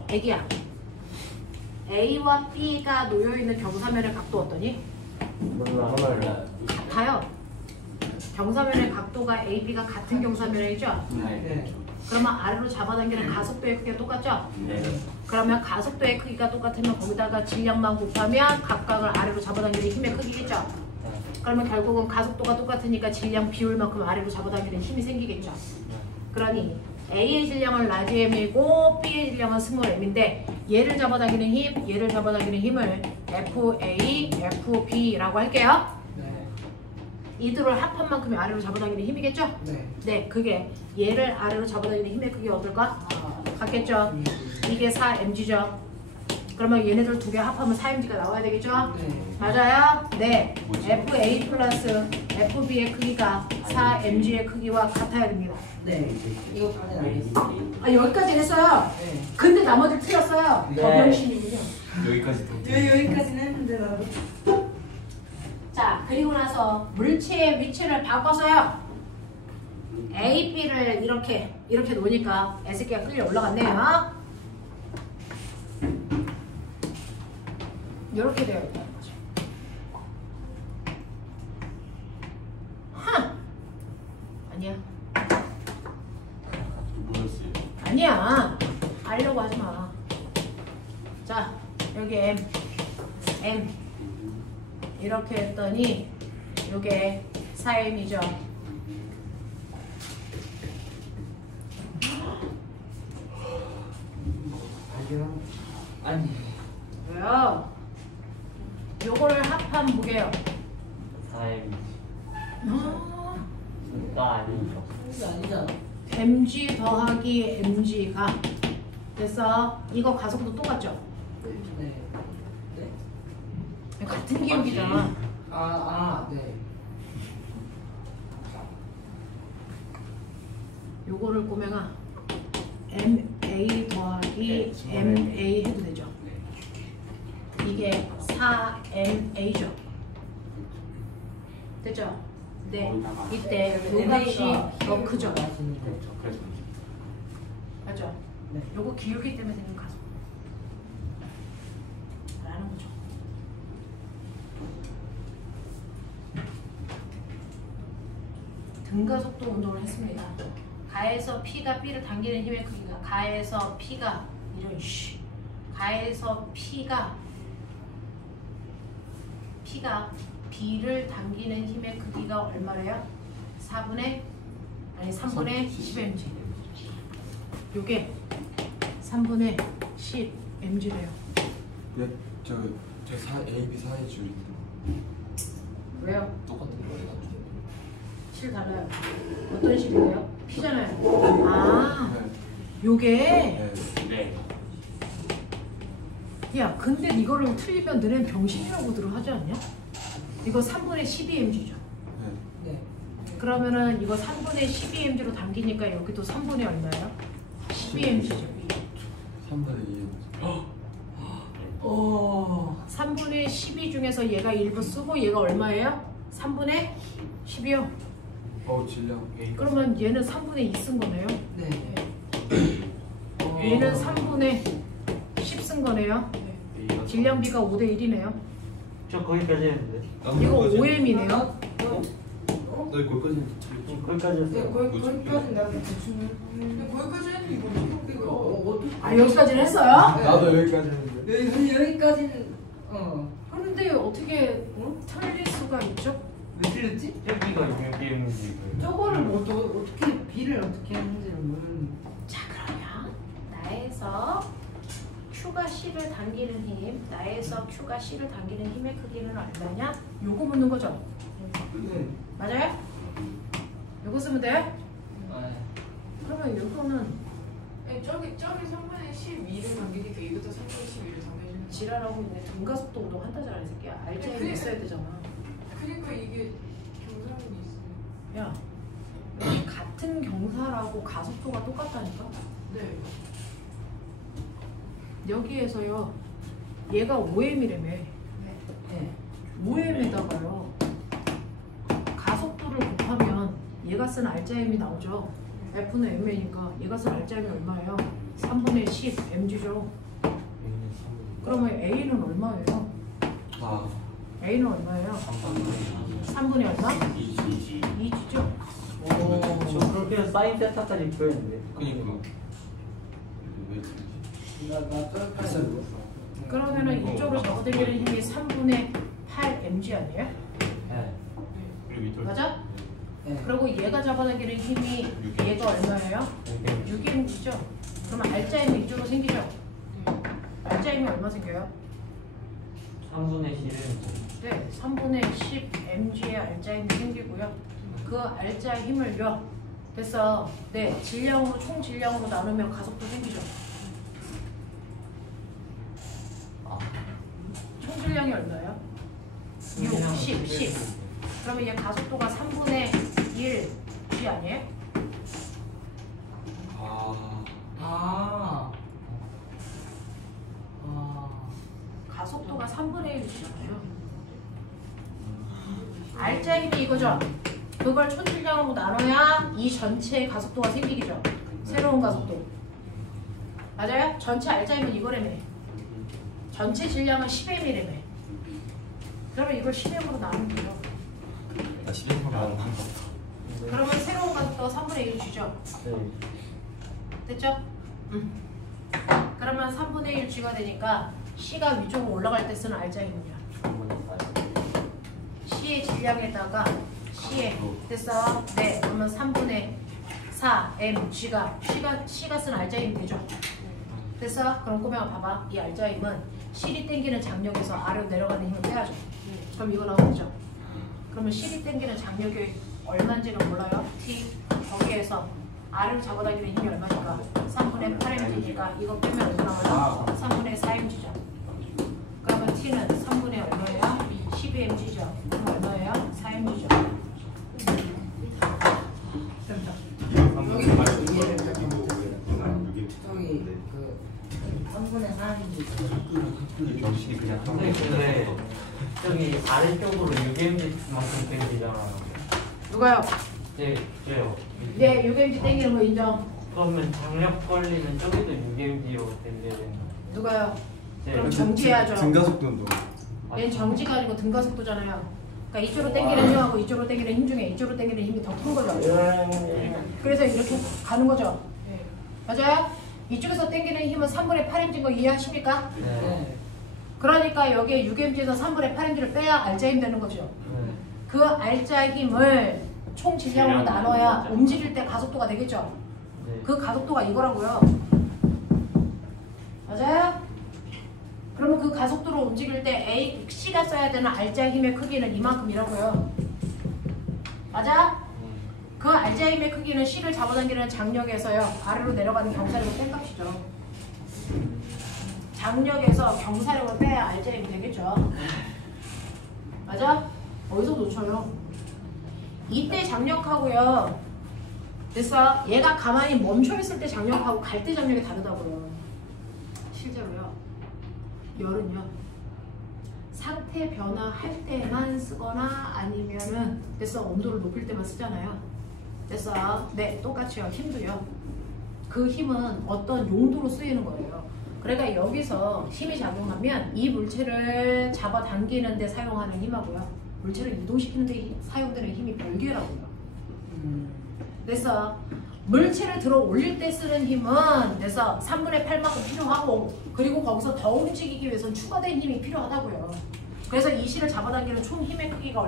애기야. A와 B가 놓여있는 경사면의 각도 어떠니? 몰라. 하나를. 같아요. 경사면의 각도가 A, B가 같은 경사면이죠? 네. 그러면 아래로 잡아당기는 가속도의 크기가 똑같죠? 네. 그러면 가속도의 크기가 똑같으면 거기다가 질량만 곱하면 각각을 아래로 잡아당기는 힘의 크기겠죠? 그러면 결국은 가속도가 똑같으니까 질량 비율만큼 아래로 잡아당기는 힘이 생기겠죠? 그러니 A의 질량은 라지 M이고 B의 질량은 스몰 M인데 얘를 잡아당기는 힘, 얘를 잡아당기는 힘을 FA, FB라고 할게요. 네. 이들을 합한 만큼이 아래로 잡아당기는 힘이겠죠? 네. 네, 그게 얘를 아래로 잡아당기는 힘의 크기가 어떨까? 아, 같겠죠? 이게 4mg죠? 그러면 얘네들 두 개 합하면 4mg가 나와야 되겠죠? 네. 맞아요? 네. 뭐지? FA 플러스 FB의 크기가 4mg의 크기와 같아야 됩니다. 네. 이거까지 알겠습니다. 아, 여기까지 했어요. 네. 근데 나머지 틀렸어요. 네. 병신이군요. 여기까지 여기까지는 했는데 나도. 자, 그리고 나서 물체의 위치를 바꿔서요. A, B를 이렇게 놓으니까 S기가 끌려 올라갔네요. 이렇게 되어 있다는 거죠. 아니야. 뭐였어요? 아니야. 알려고 하지 마. 자, 여기 M. 이렇게 했더니 요게 4M이죠. 발견. 아니. 왜요? 요거를 합한 무게요. 4M. 가 아니죠. 이게 아니잖아. mg 더하기 mg가 됐어. 이거 가속도 똑같죠? 네. 네. 같은 기울기잖아. 네. 요거를 꼬맹아 ma 더하기 ma 해도 되죠? 이게 4ma죠. 됐죠? 네. 이때 요 값이 더 크죠? 그렇죠. 그래서 맞죠? 네. 요거 기울기 때문에 생긴 가속 라는 거죠. 등가속도 운동을 했습니다. 가에서 P가 B를 당기는 힘의 크기가 가에서 P가 이런 가에서 P가 B를 당기는 힘의 크기가 얼마래요? 3분의 10mg. 요게 3분의 10mg래요. 네, 저 A, B 사이 줄이 왜요? 똑같은 거래가지고. 7 달라요. 어떤 식이에요? P잖아요. 아, 네. 요게 네. 네. 야, 근데 이거를 틀리면 너넨 병신이라고들 하지 않냐? 이거 3분의 12mg죠. 네. 네. 그러면은 이거 3분의 12mg로 당기니까 여기도 3분의 얼마예요? 12mg죠. 3분의 2. 오. 3분의 12 중에서 얘가 1부 쓰고 얘가 얼마예요? 3분의 10이요. 질량. 그러면 얘는 3분의 2 쓴 거네요. 네. 얘는 3분의 10 쓴 거네요. 질량비가 5대 1이네요. 저 거기까지 했는데. 이거 5m이네요. 너 거기까지 거기까지 네, 했어요. 거기까지 나도 대충. 근데 거기까지 했는데 이거 이거 어떻게? 아, 여기까지는 했어요? 나도 여기까지 했는데. 여기까지는 그런데 어떻게 틀릴 수가 있죠? 왜 틀렸지? 여기가 6mg. 저거를 뭐 어떻게 B를 어떻게 하는지를 모르는. 자, 그러면 나에서 Q가 C를 당기는 힘, 나에서 Q가 C를 당기는 힘의 크기는 얼마냐? 요거 묻는 거죠? 네. 맞아요? 요거 쓰면 돼? 그러면 요거는 아니, 저기 3분의 12를 당기니까 이것도 3분의 12를 당겨주는 지랄하고 있네. 등가속도 운동 한다잖아, 이 새끼야. 알지에 그래. 있어야 되잖아. 그러니까 이게 경사면이 있어요. 야, 여기 같은 경사라고 가속도가 똑같다니까? 네. 여기에서요, 얘가 5m이라며. 네. 5m에다가요, 가속도를 곱하면 얘가 쓴 알짜임이 나오죠. F는 m이니까 얘가 쓴 알짜임이 얼마예요? 3분의 10 mg죠. 그러면 A는 얼마예요? A는 얼마예요? 3분의 얼마? 2죠. 저 그렇게 사인 세타까지 표현했는데. 그니까. 나 저기까지. 그러면은 이쪽으로 접어들기는 힘이 3분의 8 mg 아니에요? 네. 그리고 밑으로. 맞아? 네. 그리고 얘가 잡아당기는 힘이 얘가 얼마예요? 6mg죠. 그러면 알짜임이 이쪽으로 생기죠? 알짜임이 얼마 생겨요? 3분의 10은 네, 3분의 10 mg의 알짜임이 생기고요. 그 알짜 힘을요. 됐어. 네, 질량으로 총 질량으로 나누면 가속도 생기죠. 총 질량이 얼마예요? 6, 10. 그러면 얘 가속도가 3분의 1 g 아니에요? 가속도가 3분의 1이잖아요. 알짜 힘이 이거죠? 그걸 촌질량으로 나눠야 이 전체의 가속도가 생기기죠. 새로운 가속도. 맞아요? 전체 알짜 힘은 이거라며. 전체 질량은 10m이라며. 그러면 이걸 10m으로 나누면 돼요. 나 실행만 안 한다. 그러면 새로운 가속도가 3분의 1을 주죠. 네. 됐죠? 그러면 3분의 1 G가 되니까 C가 위쪽으로 올라갈 때 쓰는 알짜 힘이야. C의 질량에다가 C의 됐어? 네, 그러면 3분의 4 mg가 C가 쓴 알짜 힘이 되죠? 됐어? 그럼 꼬맹아 봐봐. 이 알짜 힘은 C이 땡기는 장력에서 아래로 내려가는 힘을 빼야죠. 그럼 이거 나오죠? 그러면 C이 땡기는 장력이 얼마인지는 몰라요. T 거기에서 R을 잡아당기는 힘이 얼마니까 3분의 8mg니까 이거 빼면 얼마 나와요? 3분의 4mg죠. 그러면 T는 3분의 얼마예요? 12mg죠. 그럼 얼마예요? 4mg죠. 저기 그 3분의 4인지 정신이 그냥 근데 저기 아래쪽으로 6mg만큼 땡기잖아요. 누가요? 쟤요. 네, 6mg 땡기는 거 인정. 그러면 장력 권리는 저기도 6mg로 땡겨야 되는 거예요. 누가요? 네. 그럼 정지해야죠. 증가속도는 얘는 정지가 아니고 등가속도잖아요. 그러니까 이쪽으로 당기는 힘하고 이쪽으로 당기는 힘 중에 이쪽으로 당기는 힘이 더 큰 거죠. 그래서 이렇게 가는 거죠. 맞아요? 이쪽에서 당기는 힘은 3분의 8mg인 거 이해하십니까? 네. 그러니까 여기에 6mg에서 3분의 8mg를 빼야 알짜 힘 되는 거죠. 네. 그 알짜 힘을 총 질량으로 나눠야 움직일 때 가속도가 되겠죠. 네. 그 가속도가 이거라고요. 맞아요? 그러면 그 가속도로 움직일 때 A, C가 써야 되는 알짜 힘의 크기는 이만큼이라고요. 맞아? 그 알짜 힘의 크기는 C를 잡아당기는 장력에서요. 아래로 내려가는 경사력을 뺀 값이죠. 장력에서 경사력을 빼야 알짜 힘이 되겠죠. 맞아? 어디서 놓쳐요? 이때 장력하고요. 됐어? 얘가 가만히 멈춰있을 때 장력하고 갈 때 장력이 다르다고요. 실제로요. 열은요. 상태 변화할 때만 쓰거나 아니면은 됐어? 온도를 높일 때만 쓰잖아요. 됐어? 네, 똑같이요. 힘도요. 그 힘은 어떤 용도로 쓰이는 거예요. 그러니까 여기서 힘이 작용하면 이 물체를 잡아당기는 데 사용하는 힘하고요. 물체를 이동시키는 데 사용되는 힘이 별개라고요. 그래서 물체를 들어 올릴 때 쓰는 힘은 그래서 3분의 8만큼 필요하고 그리고 거기서 더 움직이기 위해서는 추가된 힘이 필요하다고요. 그래서 이 실을 잡아당기는 총 힘의 크기가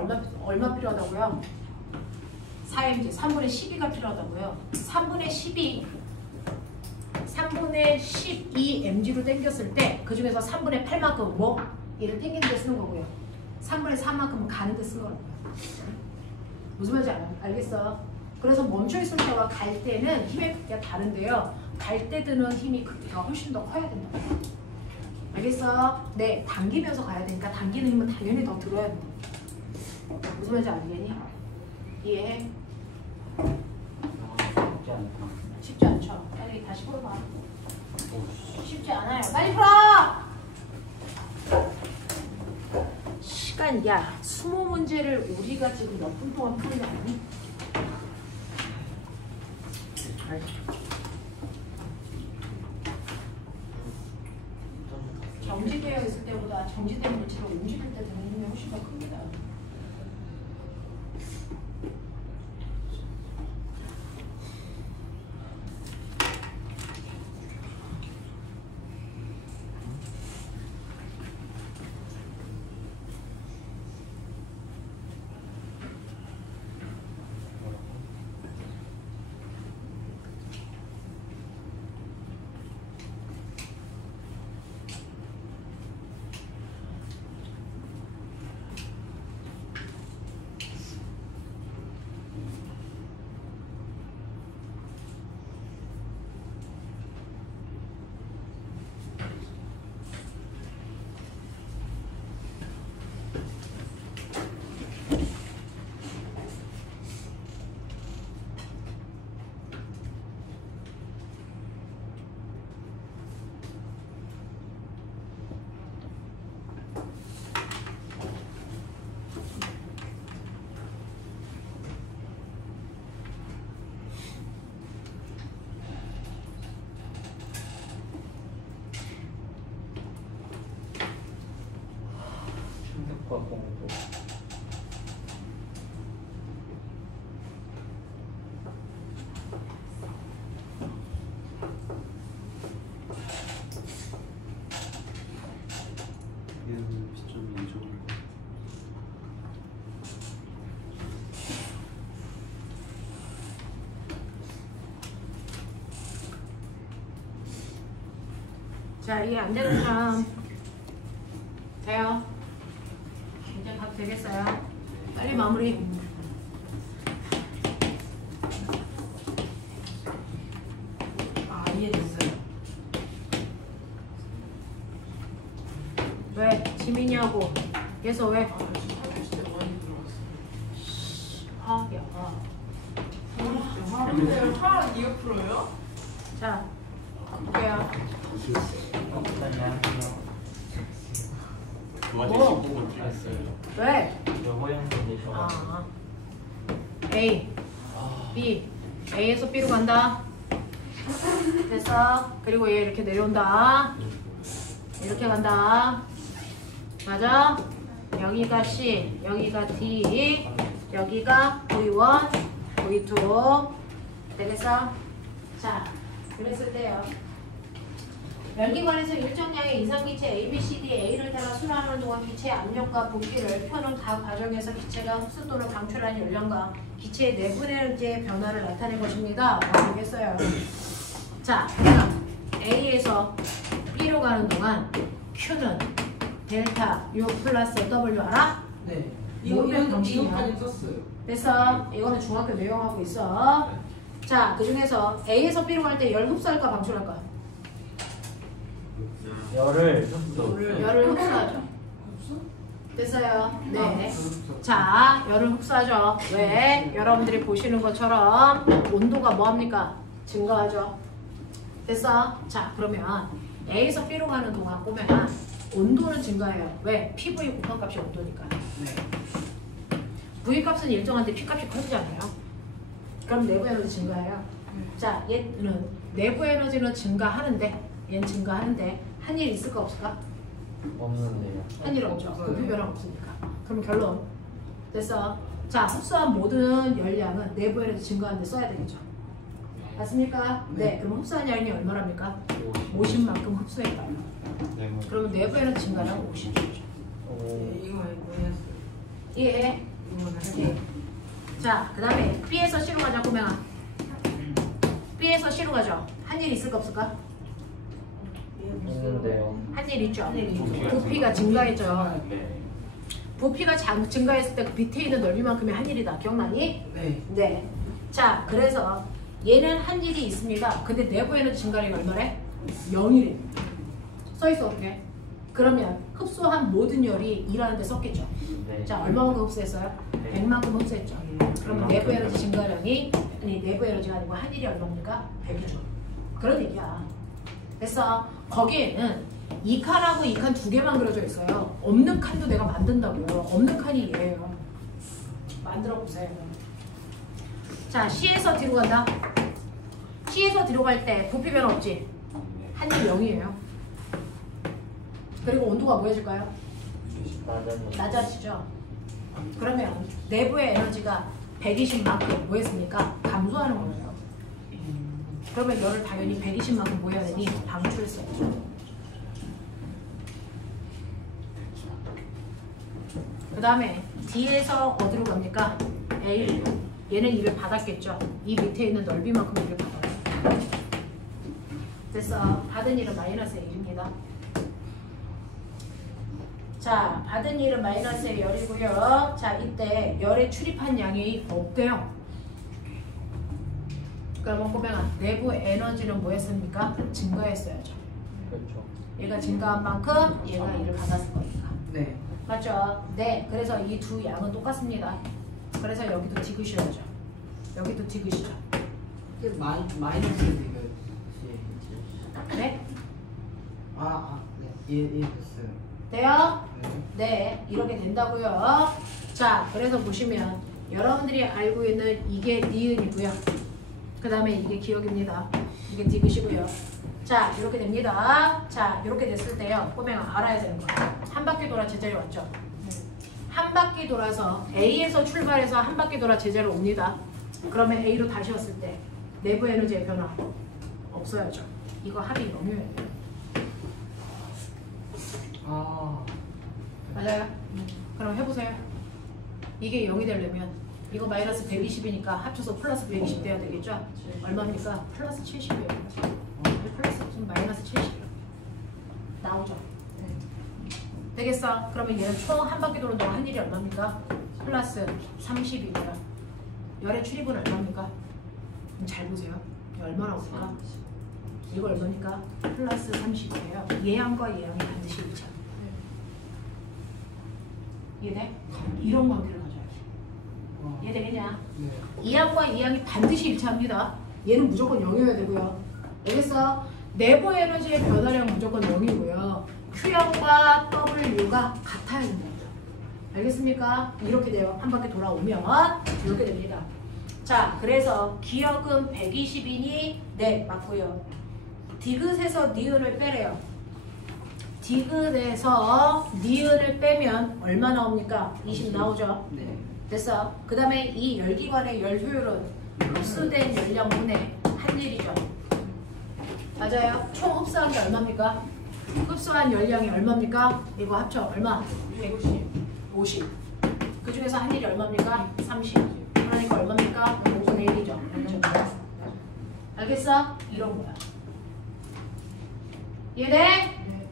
얼마 필요하다고요? 4mg, 3분의 12가 필요하다고요. 3분의 12mg로 당겼을 때 그 중에서 3분의 8만큼 뭐? 얘를 당기는 데 쓰는 거고요. 3분의 4만큼은 가는 데 쓰는 거라고요. 무슨 말인지 알겠어? 그래서 멈춰있을 때와 갈 때는 힘의 크기가 다른데요. 갈 때 드는 힘이 크기가 훨씬 더 커야 된다. 알겠어? 네, 당기면서 가야 되니까 당기는 힘은 당연히 더 들어야 된다. 무슨 말인지 알겠니? 이해해? 쉽지 않다. 쉽지 않죠? 빨리 다시 풀어봐. 쉽지 않아요. 빨리 풀어! 시간, 야, 수모 문제를 우리가 지금 몇 분 동안 푸는 거 아니? 정지되어 있을 때보다 정지된 물체로 움직일 때 드는 힘이 훨씬 더 큽니다. 충격과 공도. 얘는 시점이 이쪽으로. 자, 이해 안 되는 사람 돼요? 이제 가도 되겠어요? 빨리 마무리. 그래서 왜? 아, 진짜 많이 들어왔어. 화야. 근데 화 이거 풀어요? 자, 볼게요. 왜? 호영 컨디션. 아, A, B, A에서 B로 간다. 됐어. 그리고 얘 이렇게 내려온다. 이렇게 간다. 맞아? 여기가 C, 여기가 D, 여기가 V1, V2. 되겠어? 자, 그랬을 때요. 열기관에서 일정량의 이상기체 A, B, C, D, A를 따라 순환하는 동안 기체의 압력과 부피를 표는 각 과정에서 기체가 흡수 또는 방출한 연량과 기체의 내부 에너지의 변화를 나타낸 것입니다. 알겠어요? 자, 내가 A에서 B로 가는 동안 Q는 델타 U 플러스 W 알아? 네. 모르는 방식이야. 이거까지 썼어요. 됐어. 이거는 중학교 내용하고 있어. 자, 그 중에서 A에서 B로 갈 때 열 흡수할까 방출할까? 열을 흡수. 열을 흡수하죠. 됐어요? 네. 자, 열을 흡수하죠. 왜? 여러분들이 보시는 것처럼 온도가 뭐합니까? 증가하죠. 됐어? 자, 그러면 A에서 B로 가는 동안 보면 온도는 증가해요. 왜? PV 곱한값이 온도니까. V값은 일정한데 P값이 커지잖아요. 그럼 내부 에너지 증가해요. 자, 얘는 내부 에너지는 증가하는데 얘는 증가하는데 한 일 있을까 없을까? 없는데요. 한 일 없죠. 부피 변화 없으니까. 그럼 결론. 됐어. 자, 흡수한 모든 열량은 내부 에너지 증가하는데 써야 되겠죠. 맞습니까? 네. 그럼 흡수한 양이 얼마랍니까? 50만큼 흡수했다. 그러면 내부 에너지 증가량 50이죠. 이거 뭐였어요? 이해해? 이거는 예. 자, 그 다음에 B에서 C로 가자, 꼬맹아. B에서 C로 가죠. 한 일 있을까 없을까? 있는데요. 한 일 있죠. 부피가 증가했죠. 네. 부피가 증가했을 때 그 밑에 있는 넓이만큼의 한 일이다. 기억나니? 네. 네. 자, 그래서 얘는 한 일이 있습니다. 근데 내부 에너지 증가량이 얼마래? 0이래. 써있어 어떻게? 그러면 흡수한 모든 열이 일하는 데 썼겠죠. 네. 자, 얼마만큼 흡수했어요? 100만큼 흡수했죠. 그러면 내부 에너지 증가량이 아니 내부 에너지가 아니고 한 일이 얼마입니까? 100이죠. 그런 얘기야. 됐어. 거기에는 이 칸하고 이 칸 두 개만 그려져 있어요. 없는 칸도 내가 만든다고요. 없는 칸이 얘예요. 만들어 보세요. 자, C에서 뒤로 간다. C에서 뒤로 갈 때 부피 변화 없지? 한 일 0이에요. 그리고 온도가 뭐해질까요? 낮아지죠. 그러면 내부의 에너지가 120만큼 뭐 했습니까? 감소하는 거예요. 그러면 열을 당연히 120만큼 뭐 해야 되니? 방출했어야죠. 그 다음에 D에서 어디로 갑니까? A. 얘는 입을 받았겠죠. 이 밑에 있는 넓이만큼 입을 받아요. 됐어. 받은 일은 마이너스 1입니다. 자, 받은 일은 마이너스 열이고요. 자, 이때 열에 출입한 양이 없대요. 그러면 보면 내부 에너지는 뭐였습니까? 증가했어야죠. 그렇죠. 얘가 증가한 만큼 얘가 일을 받았을 거니까. 네. 맞죠? 네. 그래서 이 두 양은 똑같습니다. 그래서 여기도 디귿이죠. 여기도 디귿이죠. 이게 마이너스 되게 네? 네. 예 됐어요. 돼요? 네. 네. 이렇게 된다고요. 자, 그래서 보시면 여러분들이 알고 있는 이게 니은이고요. 그 다음에 이게 기억입니다. 이게 디귿이고요. 자, 이렇게 됩니다. 자, 이렇게 됐을 때요. 꼬맹아 알아야 되는 거. 한 바퀴 돌아 제자리 왔죠? 한 바퀴 돌아서 A에서 출발해서 한 바퀴 돌아 제자리로 옵니다. 그러면 A로 다시 왔을 때 내부 에너지의 변화 없어야죠. 이거 합이 0이에요. 맞아요? 그럼 해보세요. 이게 0이 되려면 이거 마이너스 120이니까 합쳐서 플러스 120 돼야 되겠죠? 얼마입니까? 플러스 70이에요. 플러스 무슨 마이너스 70이요. 나오죠? 되겠어? 그러면 얘는 총 한 바퀴 도는 동안 한 일이 얼마입니까? 플러스 30이고요. 열의 출입은 얼마입니까? 잘 보세요. 이거 얼마나 올까? 이거 얼마입니까? 플러스 30이에요. 얘양과 얘양이 반드시 일치합니다. 이해돼? 이런 관계를 가져야 돼. 와. 이해되겠냐? 네. 2항과 2항이 반드시 일치합니다. 얘는 무조건 0이어야 되고요. 알겠어? 내부 에너지의 변화량 무조건 0이고요. Q형과 W가 같아야 된다. 알겠습니까? 이렇게 돼요. 한 바퀴 돌아오면 이렇게 됩니다. 자, 그래서 기억은 120이니 네, 맞고요. 디귿에서 니은을 빼래요. 디귿에서 니은을 빼면 얼마 나옵니까? 20 나오죠? 네. 됐어. 그 다음에 이 열기관의 열 효율은 흡수된 열량분의 한 일이죠. 맞아요. 총 흡수한 게 얼마입니까? 흡수한 열량이 얼마입니까? 이거 합쳐 얼마? 150. 그 중에서 한 일이 얼마입니까? 30. 그러니까 얼마입니까? 5분의 1이죠. 알겠어? 이런 거야. 이해돼? 네.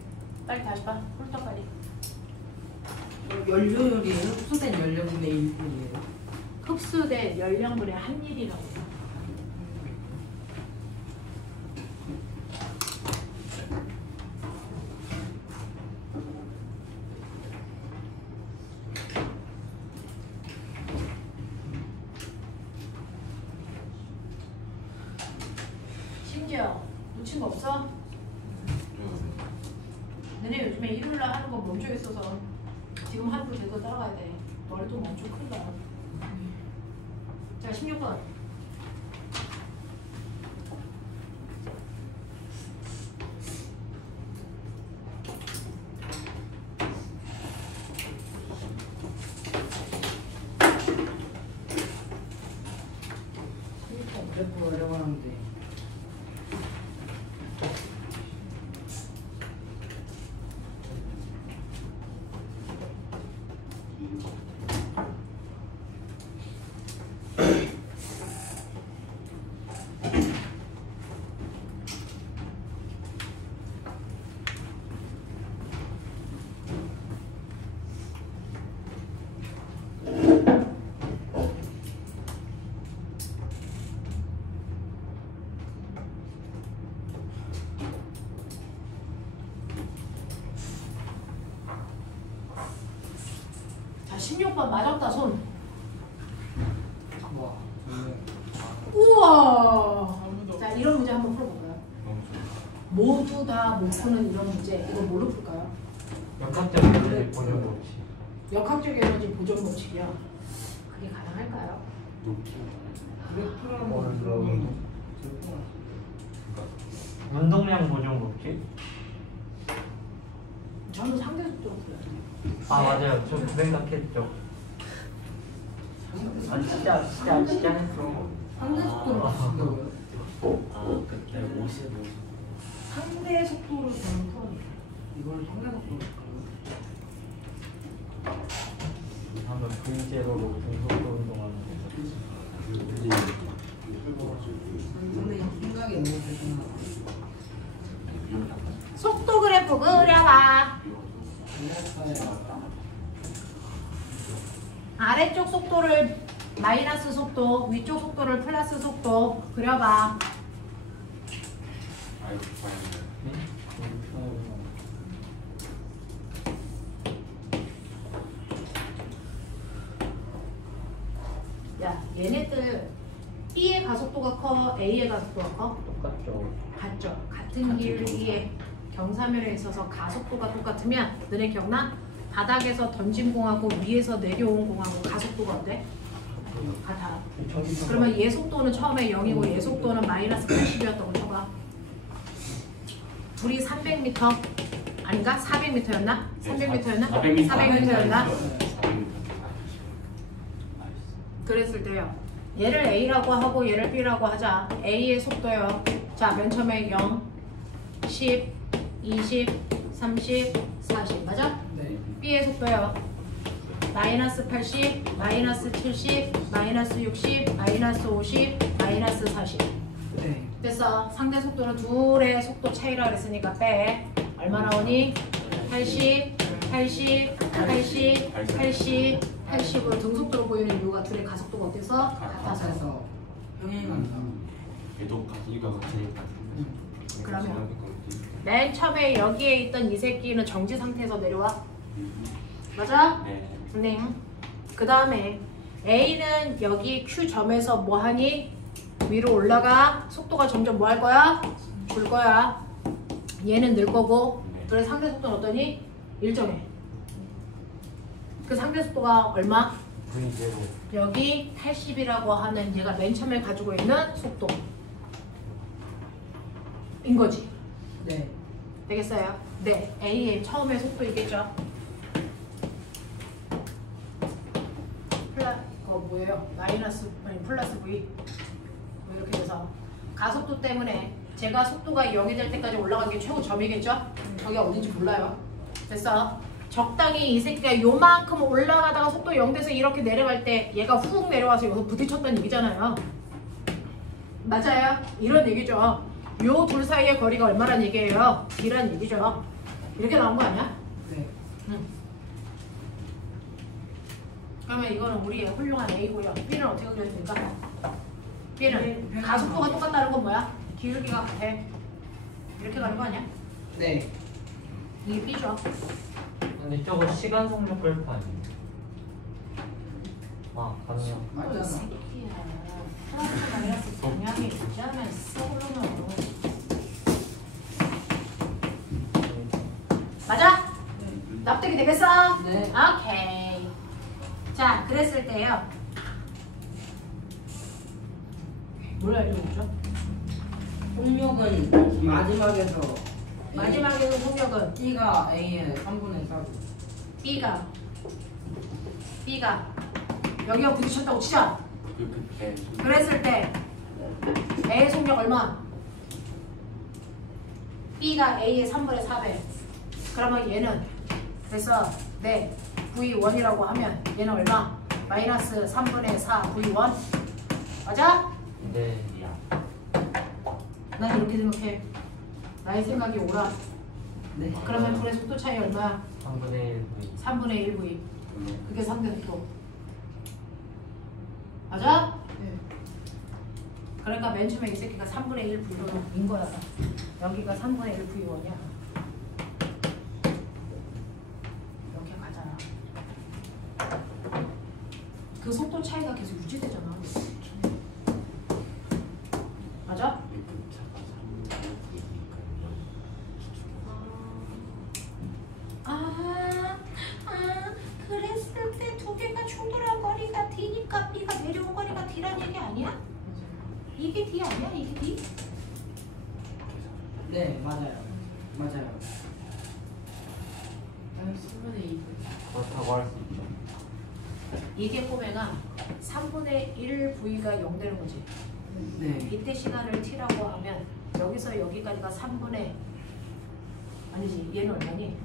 빨리 다시 봐. 훑어 빨리. 연료율이 흡수된 연료분의 1분이에요. 흡수된 열량분의 한 일이라고. 심지어 놓친 거 없어? 너네 요즘에 일요일날 하는 거 멈춰 있어서 지금 하루도 제대로 따라가야 돼. 머리도 엄청 큰다. 자, 16번. 그래프 어려워하는데. 자, 16번 맞았다, 손. 와 저는 우와! 자, 이런 문제 한번 풀어볼까요? 너무 좋아. 모두 다 못 푸는 이런 문제, 이거 뭘로 풀까요? 역학적 에너지 보존 법칙. 역학적 에너지 보존 법칙이요. 그게 가능할까요? 그래프라는 어, 거 들어보면 운동량 보존 법칙? 저는 상대 속도로 풀어요. 아 맞아요. 저 그 생각했죠. 아 진짜 했어. 상대 속도로 쓴다고요? 아 그때 55. 상대 속도로 저는 풀어요. 이걸 상대 속도로 풀어요. 한번 V제로로 분속도 운동하는 거. 선생님 생각이 너무 대단하다. 속도 그래프 그려봐. 아래쪽 속도를 마이너스 속도, 위쪽 속도를 플러스 속도 그려봐. 아이고 좋아요. 야, 얘네들 B의 가속도가 커, A의 가속도가 커? 똑같죠. 같죠. 같은 길이의 경사면에 있어서 가속도가 똑같으면 너네 기억나? 바닥에서 던진 공하고 위에서 내려온 공하고 가속도가 어때? 같아. 그러면 얘 속도는 처음에 0이고 얘 속도는 마이너스 80이었다고 쳐봐. 둘이 300m 아닌가? 400m였나? 300m였나? 400m였나? 그랬을 때요. 얘를 A라고 하고 얘를 B라고 하자. A의 속도요. 자, 맨 처음에 0, 10, 20, 30, 40. 맞아? 네. B의 속도요. 마이너스 80, 마이너스 70, 마이너스 60, 마이너스 50, 마이너스 40. 네. 됐어. 상대 속도는 둘의 속도 차이라 그랬으니까 빼. 얼마 나오니? 80, 80, 80, 80, 80으로 등속도로 보이는 이유가 둘의 가속도가 어때서? 같아서. 같아서 병행한다. 얘도 같으니까 같으니까. 그러면 맨 처음에 여기에 있던 이 새끼는 정지 상태에서 내려와. 맞아? 네. 네. 그 다음에 A는 여기 Q점에서 뭐하니? 위로 올라가. 속도가 점점 뭐 할 거야? 줄 거야. 얘는 늘 거고. 그래서 상대 속도는 어떠니? 일정해. 그 상대 속도가 얼마? V0. 여기 80이라고 하는 얘가 맨 처음에 가지고 있는 속도인 거지. 네. 되겠어요? 네. A의 처음에 속도이겠죠? 뭐예요? 마이너스 아니 플러스 V 뭐 이렇게 돼서 가속도 때문에 제가 속도가 0이 될 때까지 올라간 게 최고 점이겠죠? 저기가 어딘지 몰라요. 됐어? 적당히 이 새끼가 요만큼 올라가다가 속도 0 돼서 이렇게 내려갈 때 얘가 훅 내려와서 여기서 부딪혔다는 얘기잖아요. 맞아요? 이런 얘기죠. 요 둘 사이의 거리가 얼마란 얘기예요? D란 얘기죠. 이렇게 나온 거 아니야? 네. 그러면 이거는 우리의 훌륭한 A고요. B는 어떻게 그려야 될까? B는 네, 가속도가 똑같다는 건 뭐야? 기울기가 같아. 이렇게 가는 거 아니야? 네. 이게 B죠. 근데 저거 시간 속력 그래프 아니에요? 아, 가능해요. 이 맞잖아. 새끼야. 플러스 마이너스 방향이 있잖아. 썩으려면. 맞아? 납득이 되겠어? 네. 오케이. 자, 그랬을 때요. 뭘 알려줬죠? 폭력은 마지막에서 마지막에 속력은 B가 A의 3분의 4. B가 여기가 부딪혔다고 치자. 그랬을 때 A의 속력 얼마? B가 A의 3분의 4배. 그러면 얘는 그래서 네 V1이라고 하면 얘는 얼마? 마이너스 3분의 4 V1 맞아? 네. 난 이렇게 생각해. 나의 생각이 옳아. 네. 그러면 둘의 속도 차이 얼마야? 3분의 1 V. 3분의 1 V. 그게 상대 속도. 맞아? 네. 그러니까 맨 처음에 이 새끼가 3분의 1 V1인 거야. 여기가 3분의 1 V1이야. 이렇게 가잖아. 그 속도 차이가 계속 유지되잖아. 맞아? 그랬을 때 두 개가 충돌한 거리가 D니까 B가 내려온 거리가 D란 얘기 아니야? 이게 D 아니야? 이게 D? 네, 맞아요. 맞아요. 나는 10분의 2. 그렇다고 할 수 있죠. 이게 보면은 3분의 1 V가 0 되는 거지. 네. 이때 시간을 T라고 하면 여기서 여기까지가 3분의 아니지 얘는 얼마니?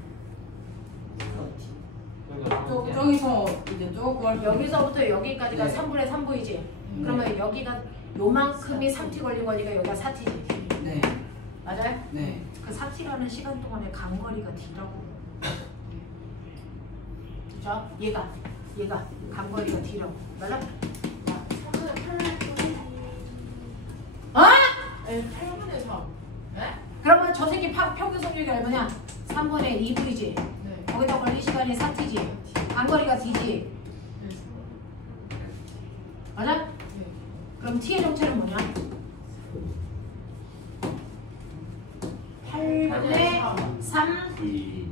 저기서 이제 조금 여기서부터 여기까지가 네. 3분의 3 V지. 그러면 여기가 요만큼이 3T 걸린 거니까 여기가 4T지. 네. 맞아요? 네. 그 4T라는 시간 동안의 간거리가 D라고. 그죠? 얘가 간거리가 D라고. 맞아? 어? 네, 8분의 3. 네? 그러면 저 새끼 평균 속력이 얼마냐? 3분의 2V지. 네. 거기다 걸린 시간이 4T지. 간거리가 D지. 네. 맞아? 네. 그럼 T의 정체는 뭐냐? 8분의 3 V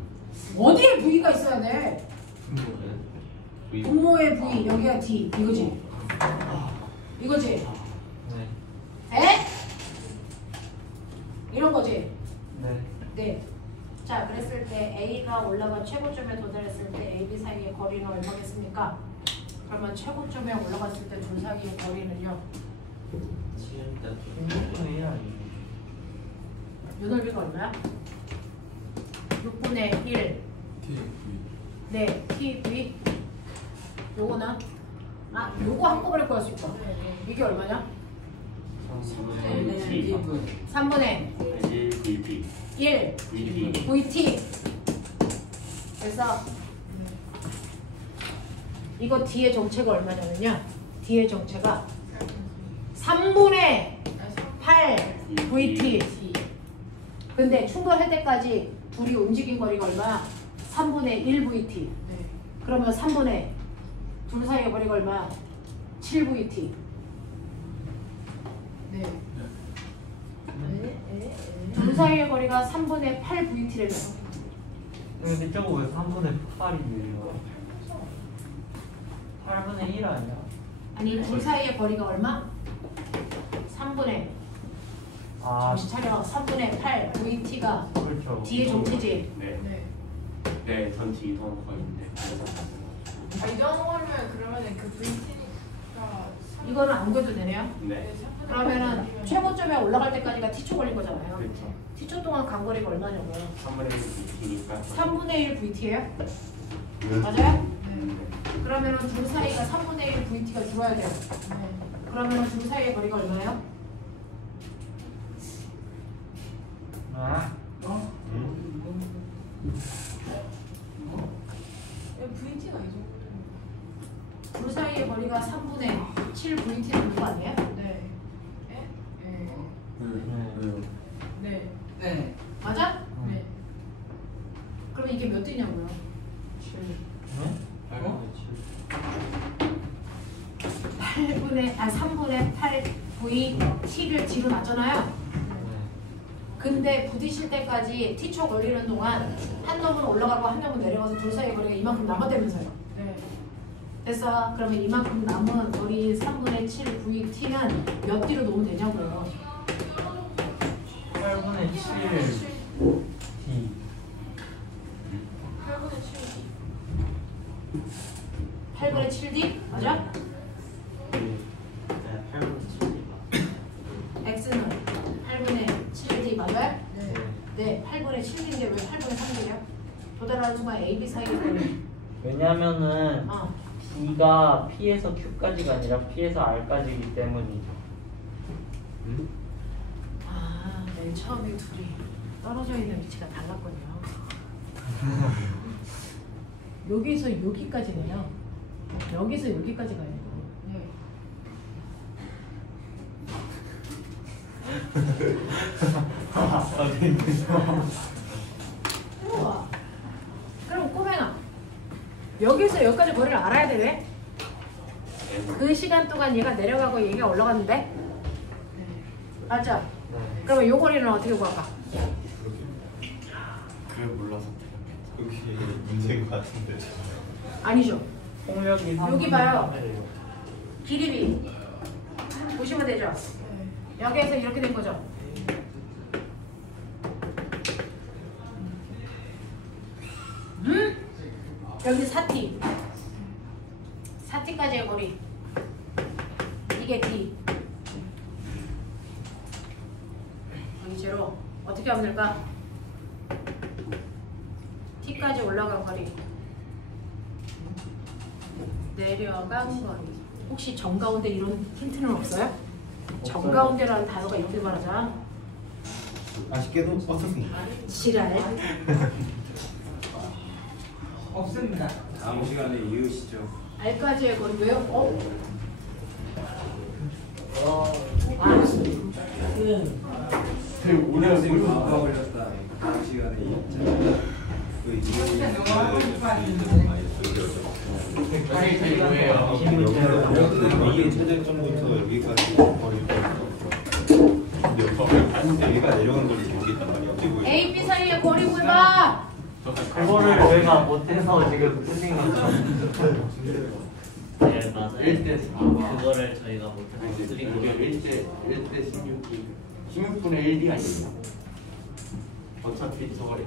어디에 V가 있어야 돼? V 분모의 V 여기가 D 이거지? 이거지? 네. 에? 이런 거지? 네. 네. 자, 그랬을 때 A가 올라가 최고점에 도달했을 때 A, B 사이의 거리는 얼마겠습니까? 그러면 최고점에 올라갔을 때 둘 사이의 거리는요? 6분의 1 아니에요? 요 넓이가 얼마야? 6분의 1 T V. 네, TV 요거는 요거 한꺼번에 구할 수 있다. 이게 얼마냐? 3분의 1 VP 1 VP VT. 그래서 이거 D의 정체가 얼마냐면요. D의 정체가 3분의 8 VT. 근데 충돌할 때까지 둘이 움직인 거리가 얼마야? 3분의 1 VT. 네. 그러면 3분의 둘 사이의 거리가 얼마? 7VT. 네. 둘 사이의 거리가 3분의 8VT래요. 근데 저거 왜 3분의 8이에요? 8분의 1 아니야? 아니 둘 사이의 거리가 얼마? 3분의 정신 차려. 3분의 8 VT가 그렇죠. 뒤에 종체지. 네. 네, 전지 이동 거리인데. 아, 이동 거리면 그러면은 그 VT니까 이거는 안 그려도 되네요. 네. 그러면은 최고점에 올라갈 때까지가 t초 걸린 거잖아요. 그렇죠. t초 동안 간 거리가 얼마냐고요? 3분의 1이니까. 3분의 1 VT예요? 맞아요? 네. 그러면은 둘 사이가 3분의 1 VT가 줄어야 돼요. 네. 그러면은 둘 사이의 거리가 얼마예요? 아, VT가 이 정도. 둘 사이의 거리가 3분의 7 VT는 이거 아니에요? 네. 에? 네. 왜요? 네. 네. 맞아? 네. 그러면 이게 몇 D냐고요? 7. 네? 3분의 8 VT를 뒤로 놨잖아요. 근데 부딪힐 때까지 t초 걸리는 동안 한 놈은 올라가고 한 놈은 내려가서 둘 사이의 거리가 이만큼 남았다면서요. 네. 됐어. 그러면 이만큼 남은 거리 3분의 7 VT는 몇 D로 놓으면 되냐고요. 8분의 7 D. 8분의 7. 8분의 7D? 맞아? 네, 8분의 7이가. X는 8분의 7D 맞아요? 네. 네, 8분의 7D인데 왜 8분의 3D냐? 도달하는 순간 A, B 사이의 거리. 왜냐면은 B가 P에서 Q까지가 아니라 P에서 R까지이기 때문이죠. 아, 맨 처음에 둘이 떨어져 있는 위치가 달랐군요. 여기서 여기까지네요. 여기서 여기까지가 아니고. 네. 우와. 그럼 꼬맹아, 여기서 여기까지 거리를 알아야 되네? 그 시간 동안 얘가 내려가고 얘가 올라갔는데? 맞죠? 네. 그러면 요 거리는 어떻게 구할까? 그래 몰라서. 혹시 문제인 것 같은데. 아니죠. 폭력이 여기 3분의 봐요. 3이에요. 길이비 보시면 되죠? 네. 여기에서 이렇게 된 거죠? 여기 4T 4T까지의 거리 이게 D 여기 제로 어떻게 하면 될까? T까지 올라간 거리 내려간 거리 혹시 정가운데 이런 힌트는 없어요? 정가운데라는 단어가 있길 바라자. 아쉽게도 없었습니다. 지랄. 없습니다. 다음 시간에 이으시죠. R까지의 거리 왜요? 오늘 지금 바빠 걸렸다. 다음 시간에 이으시죠. 이게 최저점부터 여기까지 거리고 여기가 내려간 거리 모르겠단 말이야. 그리고 A, B 사이의 거리 굴봐. 그거를 저희가 못해서 지금 쓰신 거죠. 네 맞아요. 1대 4. 그거를 저희가 못해서 드린 거예요. 1대 16이 16분의 1이 아니에요. 어차피 저거리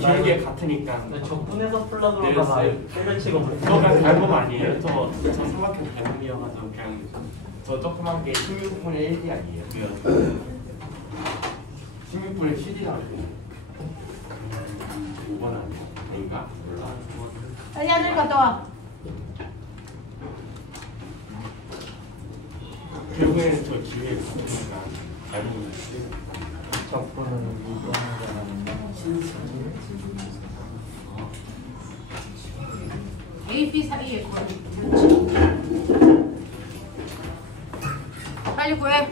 길게 같으니까. 적분해서 풀라 그러다가 때려치고 저가 닮음 아니에요? 저 삼각형 닮음이어가지고 그냥 저 조그만 게 16분의 1이 아니에요. 16분의 7이라고. 5번 아닌가? 몰라. 빨리 하늘 갔다 와. 결국에는 저 길게 같으니까 닮음이 적분은 A, B 사이의 거리. 그렇지. 빨리 구해.